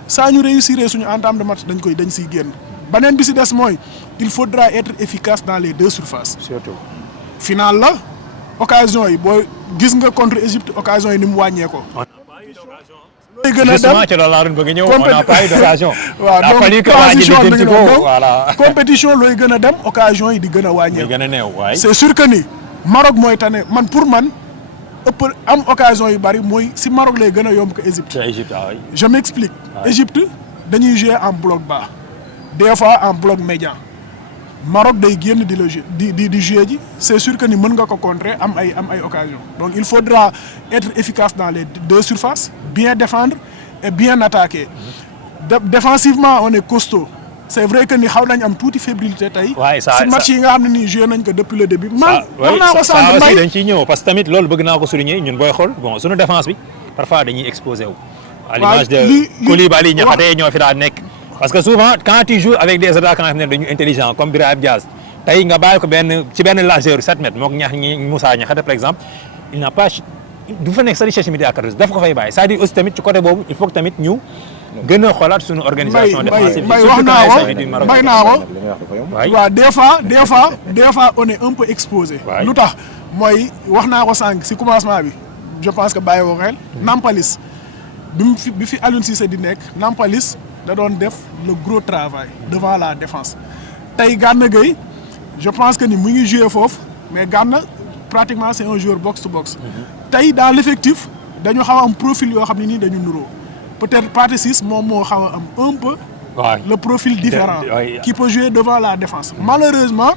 saa ñu réussir suñu entame de match dañ siy génn beneen bi si des mooy il faudra être efficace dans les deux surfaces. surtout final la occasion yi boo gis nga contre Égypte occasion yi ni mu wàññee ko. looy gën a dem justement ci loolu laa doon bëgg ñëw on n'a pas eu d'occasion. waaw donc transition bi voilà compétition looy gën a dem occasion yi di gën a wàññeeku. di gën a néew waay. c'est sûr que ni Maroc mooy tane man pour man ëpp am occasion yu bari mooy si Maroc lay gën a yomb ko Égypte. c'est Égypte ah oui. je m'explique. Égypte dañuy jouer en bloc bas des fois en bloc médian Maroc day génn di la di jouer ji c'est sûr que ni mën nga ko contrer am ay occasion donc il faudra être efficace dans les deux surfaces bien défendre et bien attaquer défensivement on est costaud c'est vrai que ni xaw nañ am tuuti fébrilité tey. waay ça si match yi nga xam ne nii joué nañ ko depuis le début. man wax naa ko ça aussi dañ ciy ñëw parce que tamit loolu bëgg naa ko souligner ñun booy xool bon suñu défense bi parfois dañuy exposé wu. à l'image de Koulibaly Niakhaté ñoo fi daan nekk. parce que souvent quand tu joues avec des attaquants yoo xam ne dañu intelligent comme Brahim Diaz tey nga bàyyi ko ci benn largeur 7 mètres moom Moussa Niakhaté par exemple il n'a pas du fa nekk sa di chercher midi à 14 daf ko fay bàyyi c'est-à-dire aussi tamit ci côté boobu il faut que tamit ñu gën a xoolaat suñu organisation défensive. Mbay wax naa ko waaw des fois on est un peu exposé. lu tax mooy wax naa ko sànq si commencement bi je pense que bàyyi woo xel. Nampalis bi fi Aliou Cissé di nekk Nampalis da doon def le gros travail devant la défense tey Gana Gueye je pense que ni mu ngi joué foofu mais Gana pratiquement c'est un joueur box to box. tey dans l'effectif dañu xaw a am profil yoo xam ne nii dañu nuroo peut-être Pathé Ciss moom moo xaw a am un peu le profil différent qui peut jouer devant la défense malheureusement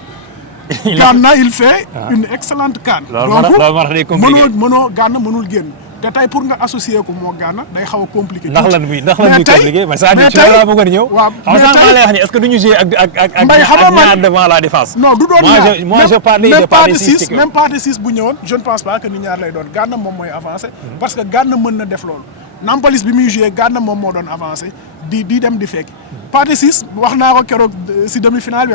Gana il fait une excellente CAN donc mënoo Gana mënul génn te tey pour nga associer ko moo Gana day xaw a compliqué. ndax lan muy compliqué mais ça ci la bëgg ñëw. waaw mais tey xam nga lay wax ni est-ce que duñu jouer ak ñaar devant la défense. non du doon moi je parlais de Pathé Ciss même Pathé Ciss bu ñëwoon je ne pense pas que ni ñaar lay doon Gana moom mooy avancé. parce que Gana mën na def loolu. Nampalis bi muy joué Gana moom moo doon avancé di dem di fekk. Pathé Ciss wax naa ko keroog si demi-finale bi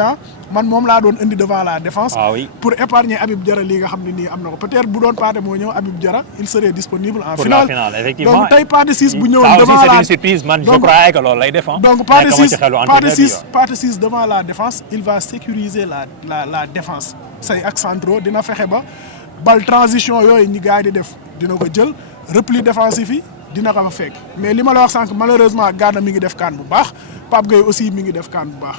man moom laa doon indi devant la défense. ah oui pour épargner Habib Diarra lii nga xam ne nii am na ko peut-être bu doon Pathé moo ñëw Habib Diarra il serait disponible en finale. pour la finale effectivement donc tey Pathé Ciss bu ñëwoon devant ça aussi c'est une surprise man je croyais que loolu lay def donc Pathé Ciss devant la défense il va sécuriser la défense. say ak centraux dina fexe ba bal transition yooyu ñi gars yi di def dina ko jël repli défensif yi dina ko fa fekk mais li ma la wax sànq malheureusement Gana mi ngi def CAN bu baax Pape Gueye aussi mi ngi def CAN bu baax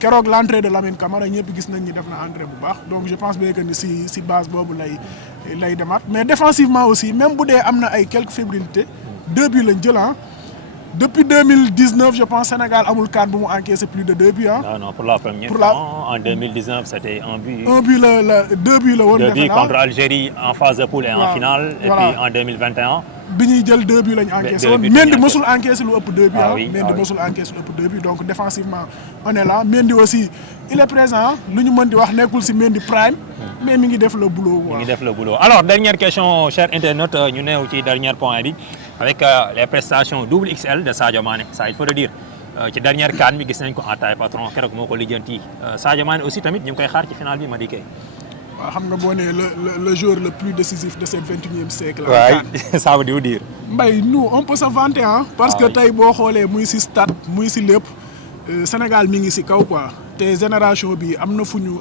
keroog l'entrée de Lamine Camara ñëpp gis nañ ni def na entrée bu baax donc je pense bien que ni si base boobu lay demaat mais défensivement aussi même bu dee am na ay quelques fébrilités 2 buts lañ jël depuis 2019 je pense Sénégal amul CAN bu mu encaissé plus de 2 buts ah. Non, pour la première fois en 2019 c'était un but. 2 buts la woon. 2 buts contre Algérie en phase de poule et en finale. Et puis en 2021. bi ñuy jël 2 buts lañu encaissé woon Mendy mosul encaissé lu ëpp 2 buts ah. Mendy mosul encaissé lu ëpp 2 buts donc défensivement on est là Mendy aussi il est présent lu ñu mën di wax nekkul si Mendy prime. mais mi ngi def le boulot. mi ngi def le boulot alors dernière question chers internautes ñu neew ci dernier point bi avec les prestations double XL de Sadio Mané ça il faut le dire ci dernière CAN bi gis nañ ko en taille patron keroog moo ko lijjanti Sadio Mané aussi tamit ñu ngi koy xaar ci finale bi Madické. waaw xam nga boo nee le joueur le plus décisif de ce 21e siècle. waaw ça veut dire. Mbaye nous on peut se vanter ah. parce que tey boo xoolee muy si stade muy si lépp Sénégal mi ngi si kaw quoi. te génération bi am na fu ñu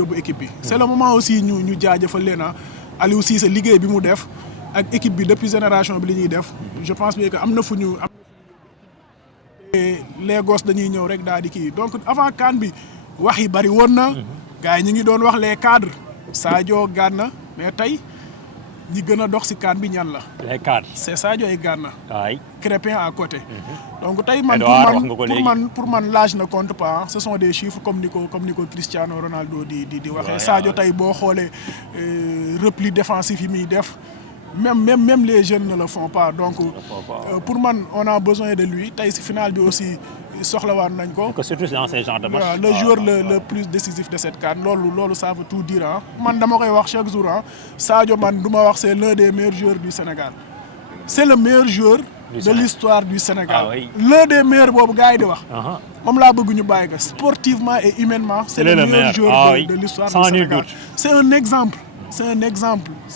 yóbbu équipe bi. c'est le moment aussi ñu jaajëfal leen Aliou Cissé liggéey bi mu def ak équipe bi depuis génération bi li ñuy def je pense bien que am na fu ñu les gosses dañuy ñëw rek daal di kii donc avant CAN bi wax yi bari woon na. gars yi ñu ngi doon wax les cadres Sadio Gana mais tey ñi gën a dox si CAN bi ñan la. les cadres c'est Sadio et Gana. waay Crépin à côté. donc tey man pour man l'âge ne compte pas ce sont des chiffres comme ni ko Cristiano Ronaldo di waxee. Sadio tey boo xoolee repli défensif yi muy def même les jeunes ne le font pas donc pour man on a besoin de lui tey si finale bi aussi soxlawaat nañ ko. surtout dans ces genres de matchs. le joueur le plus décisif de cette CAN loolu ça veut tout dire ah man dama koy wax chaque jour ah Sadio man du ma wax c'est l'un des meilleurs joueurs du Sénégal c'est le meilleur joueur de l'histoire du Sénégal. L'un des meilleurs boobu gars yi di wax. moom laa bëgg ñu bàyyi ko sportivement et humainement. c'est le meilleur joueur de l'histoire du Sénégal. c'est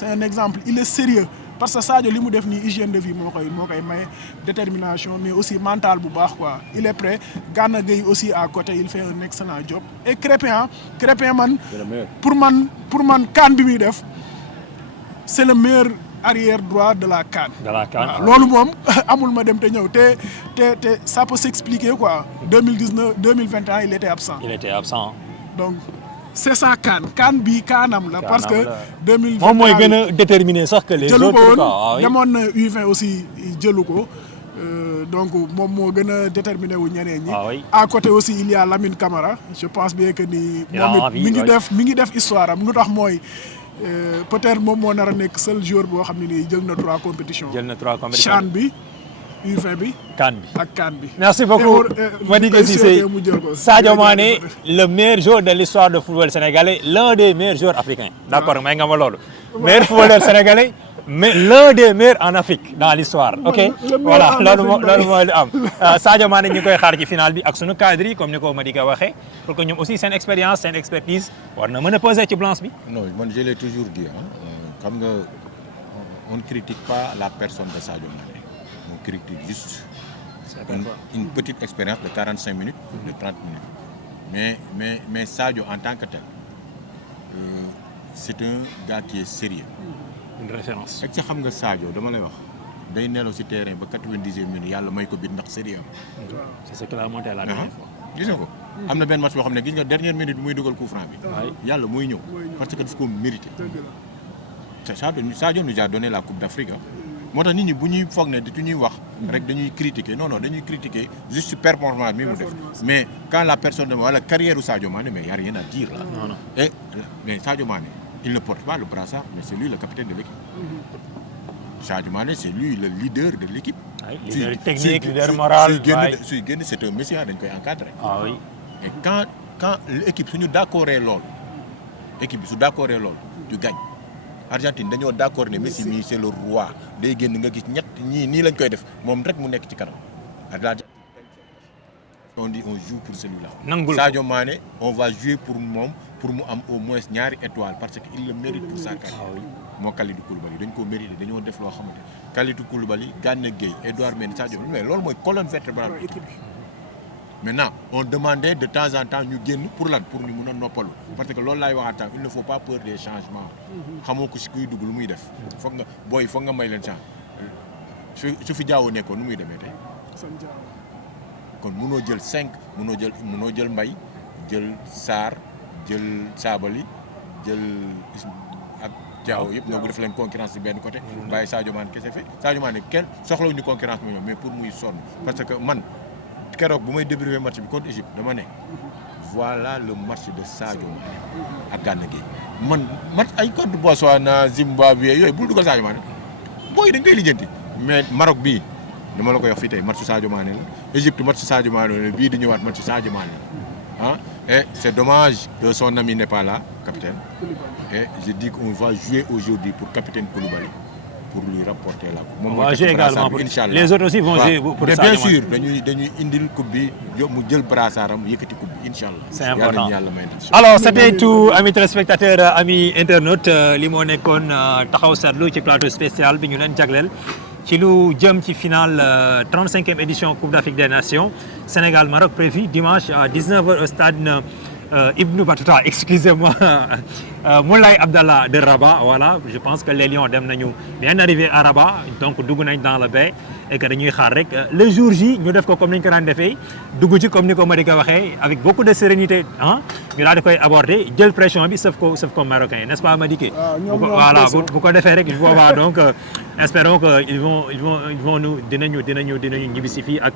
un exemple il est sérieux parce que Sadio li mu def nii hygiène de vie moo koy maye détermination mais aussi mental bu baax quoi il est prêt Gana Gueye aussi à côté il fait un excellent job et Crépin man pour man CAN bi muy def c'est le meilleur arrière droit de la CAN. loolu moom amul ma dem te ñëw te ça peut s'expliquer quoi 2021 il était absent. donc c'est ça CAN bi CANam la parce que 2021 moom mooy gën a déterminé sax que les autres quoi. demoon na U20 aussi jëlu ko donc moom moo gën a déterminé wu ñeneen ñi. à côté aussi il y a Lamine Camara je pense bien que ni moom it mi ngi def histoire am lu tax mooy peut-être moom moo nar a nekk seul joueur boo xam ne nii jël na 3 compétitions. CHAN bi U20 bi. CAN bi ak CAN bi. merci beaucoup Madické Cissé Sadio Mané le meilleur joueur de l'histoire du football sénégalais l'un des meilleurs joueurs africains. d'accord may nga ma loolu. meilleur footballeur sénégalais mais l'un des meilleurs en Afrique dans l'histoire ok voilà loolu mooy lu am Sadio Mané ñu koy xaar ci finale bi ak sunu cadre yi comme ni ko Madické waxee pour que ñoom aussi seen expérience seen expertise war na mën a peser ci balance bi. non man je l'ai toujours dit xam nga on ne critique pas la personne de Sadio Mané on critique juste une petite expérience de 45 minutes de 30 minutes mais Sadio en tant que tel c'est un gars qui est sérieux. une référence. ak ci xam nga Sadio dama lay wax day nelaw ci terrain ba 90e minute yàlla may ko bit ndax sérieux am. c'est ce que la monté la dernière fois. gis nga ko am na benn match boo xam ne gis nga dernière minute bi muy dugal coup franc bi. yàlla muy ñëw parce que daf ko mérité. Sadio nous a donné la Coupe d'Afrique moo tax nit ñi bu ñuy foog ne du ñuy wax rek dañuy critiquer non dañuy critiquer juste performance bi mu def mais quand la personne de wala carrière u Sadio Mané mais y a rien à dire là. non. Mais Sadio Mané il ne porte pas le brassard mais c'est lui le capitaine de l'équipe. Sadio Mané c'est lui le leader de l'équipe. leader technique leader moral suy génn c'est un messia dañ koy encadrer. Et quand l'équipe suñu d'accordé lool équipe bi su d'accordé lool du gagne. Argentine dañoo d'accord ne Messi mii c'est le roi day génn nga gis ñett ñii nii lañ koy def moom rek mu nekk ci kanam on dit on joue pour celui-là. Sadio Mané on va jouer pour moom pour mu am au moins ñaari étoiles parce que il le mérite pour sa carrière. moo Kalidou Koulibaly dañ ko mérité dañoo def loo xamante Kalidou Koulibaly Gana Gueye Edouard Mendy Sadio mais loolu mooy colonne vertébrale bi. Maintenant on demandait de temps en temps ñu génn pour lan pour ñu mun a noppalu parce que loolu laay waxaat il ne faut pas peur des changements xamoo ko si kuy dugg lu muy def foog nga may leen chance su fi jaawoo nekkoon nu muy demee tey kon munoo jël 5 munoo jël Mbaye jël Sarr jël Sabaly jël ak Diao yëpp ñoo def leen concurrence ci benn côté. bàyyi Sadio Mané kese fi Sadio Mané kenn soxlawuñu concurrence bi ñoom mais pour muy sonn parce que man keroog bu may débriefé match bi contre Égypte dama ne voilà le match de Sadio Mané ak Gana Gueye man match ay contre Botswana Zimbabwe yooyu bul dugal Sadio Mané booy dañ koy lijjanti mais Maroc bii dama la koy wax fii tey match Sadio Mané la Égypte match Sadio Mané la bii di ñëwaat match Sadio Mané la ah et c'est dommage que son ami n'est pas là capitaine et je dis qu'on va jouer aujourd'hui pour capitaine Koulibaly pour lui rapporter la coupe. On va jouer également pour Inch'Allah. Les autres aussi vont jouer pour mais Sadio bien Mané. sûr dañuy indil coupe bi mu jël brassaaram yëkkati coupe bi Inch'Allah. C'est important. Yàlla may na. Alors c'était tout amis téléspectateurs amis internautes li moo nekkoon taxaw seetlu ci plateau spécial bi ñu leen jagleel ci lu jëm ci finale 35e édition Coupe d'Afrique des Nations Sénégal Maroc prévu dimanche à 19h au stade Ibn Battuta excusez-moi Moulay Abdallah de Rabat voilà je pense que les Lions dem nañu bien arrivé à Rabat donc dugg nañ dans le bain et que dañuy xaar rek le jour J ñu def ko comme ni ñu ko daan defee dugg ci comme ni ko Madické waxee avec beaucoup de sérénité ah ñu daal di koy aborder jël pression bi sauf ko marocain yi n'est-ce pas Madické voilà bu ko defee rek boobaa donc espérons que ils vont nous dinañu ñibbisi fii ak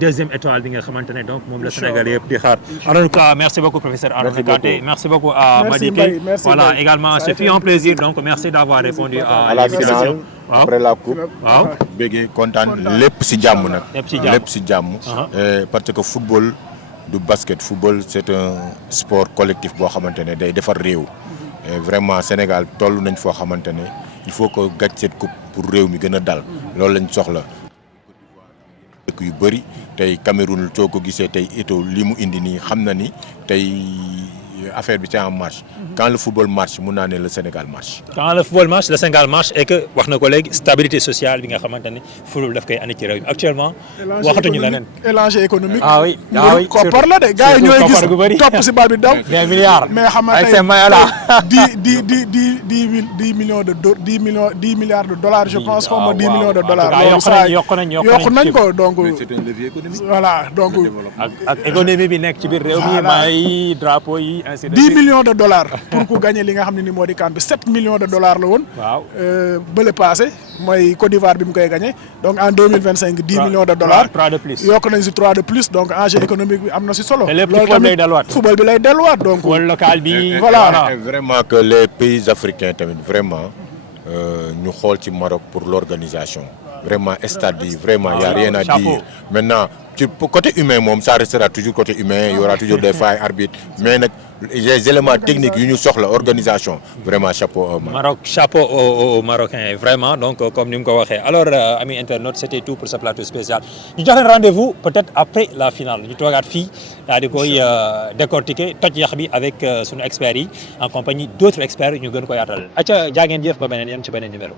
deuxième étoile bi nga xamante ne donc moom la Sénégal yëpp di xaar en tout cas merci beaucoup professeur Arona Kanté merci beaucoup à Madické voilà également ce fut un plaisir donc merci d'avoir répondu à l'invitation après la coupe waaw béggee kontaan lépp ci jàmm nag lépp ci jàmm parce que football du basket football c'est un sport collectif boo xamante ne day defar réew et vraiment Sénégal toll nañ foo xamante ne il faut que gàcc cette coupe pour réew mi gën a dal loolu lañ soxla dëkk yu bëri tey Cameroun soo ko gisee tey Eto'o li mu indi nii xam na ni tey affaire bi c'est en marche quand le football marche mun naa ne le Sénégal marche. quand le football marche le Sénégal marche et que wax na ko léegi stabilité sociale bi nga xamante ne football daf koy andi ci réew mi actuellement. waxatuñu leneen élange économique. ah oui koppar la de gars yi ñooy gis topp si bal bi daw. des milliards mais xam nga tey 10 millions $10 milliards je pense xaw ma 10 millions $. yokk nañ ko donc. c'est un levier économique. voilà donc. ak économie bi nekk ci biir réew mi may drapeau yi. 10 millions $. pour ku gagner li nga xam ne ni moo di CAN bi 7 millions $. la woon. waaw bële passé mooy Côte d'Ivoire bi mu koy gagné donc en 2025 10 millions $. 3 de plus yokk nañ si 3 de plus donc enjeu économique bi am na si solo. te lépp football lay delluwaat football bi lay delluwaat donc. football local bi. voilà vraiment que les pays africains tamit vraiment ñu xool ci Maroc pour l'organisation. vraiment stade yi vraiment y a rien à dire maintenant ci côté humain moom ça restera toujours côté humain y aura toujours des failles arbitres mais nag les éléments techniques yu ñu soxla organisation vraiment chapeau au Maroc. Chapeau aux Marocains vraiment donc comme ni mu ko waxee alors amis internautes c'était tout pour ce plateau spécial ñu jox leen rendez-vous peut-être après la finale ñu toogaat fii daal di koy décortiquer toj yax bi avec sunu experts yi en compagnie d'autres experts ñu gën ko yaatal. acca jaa ngeen jëf ba beneen yoon ci beneen numéro.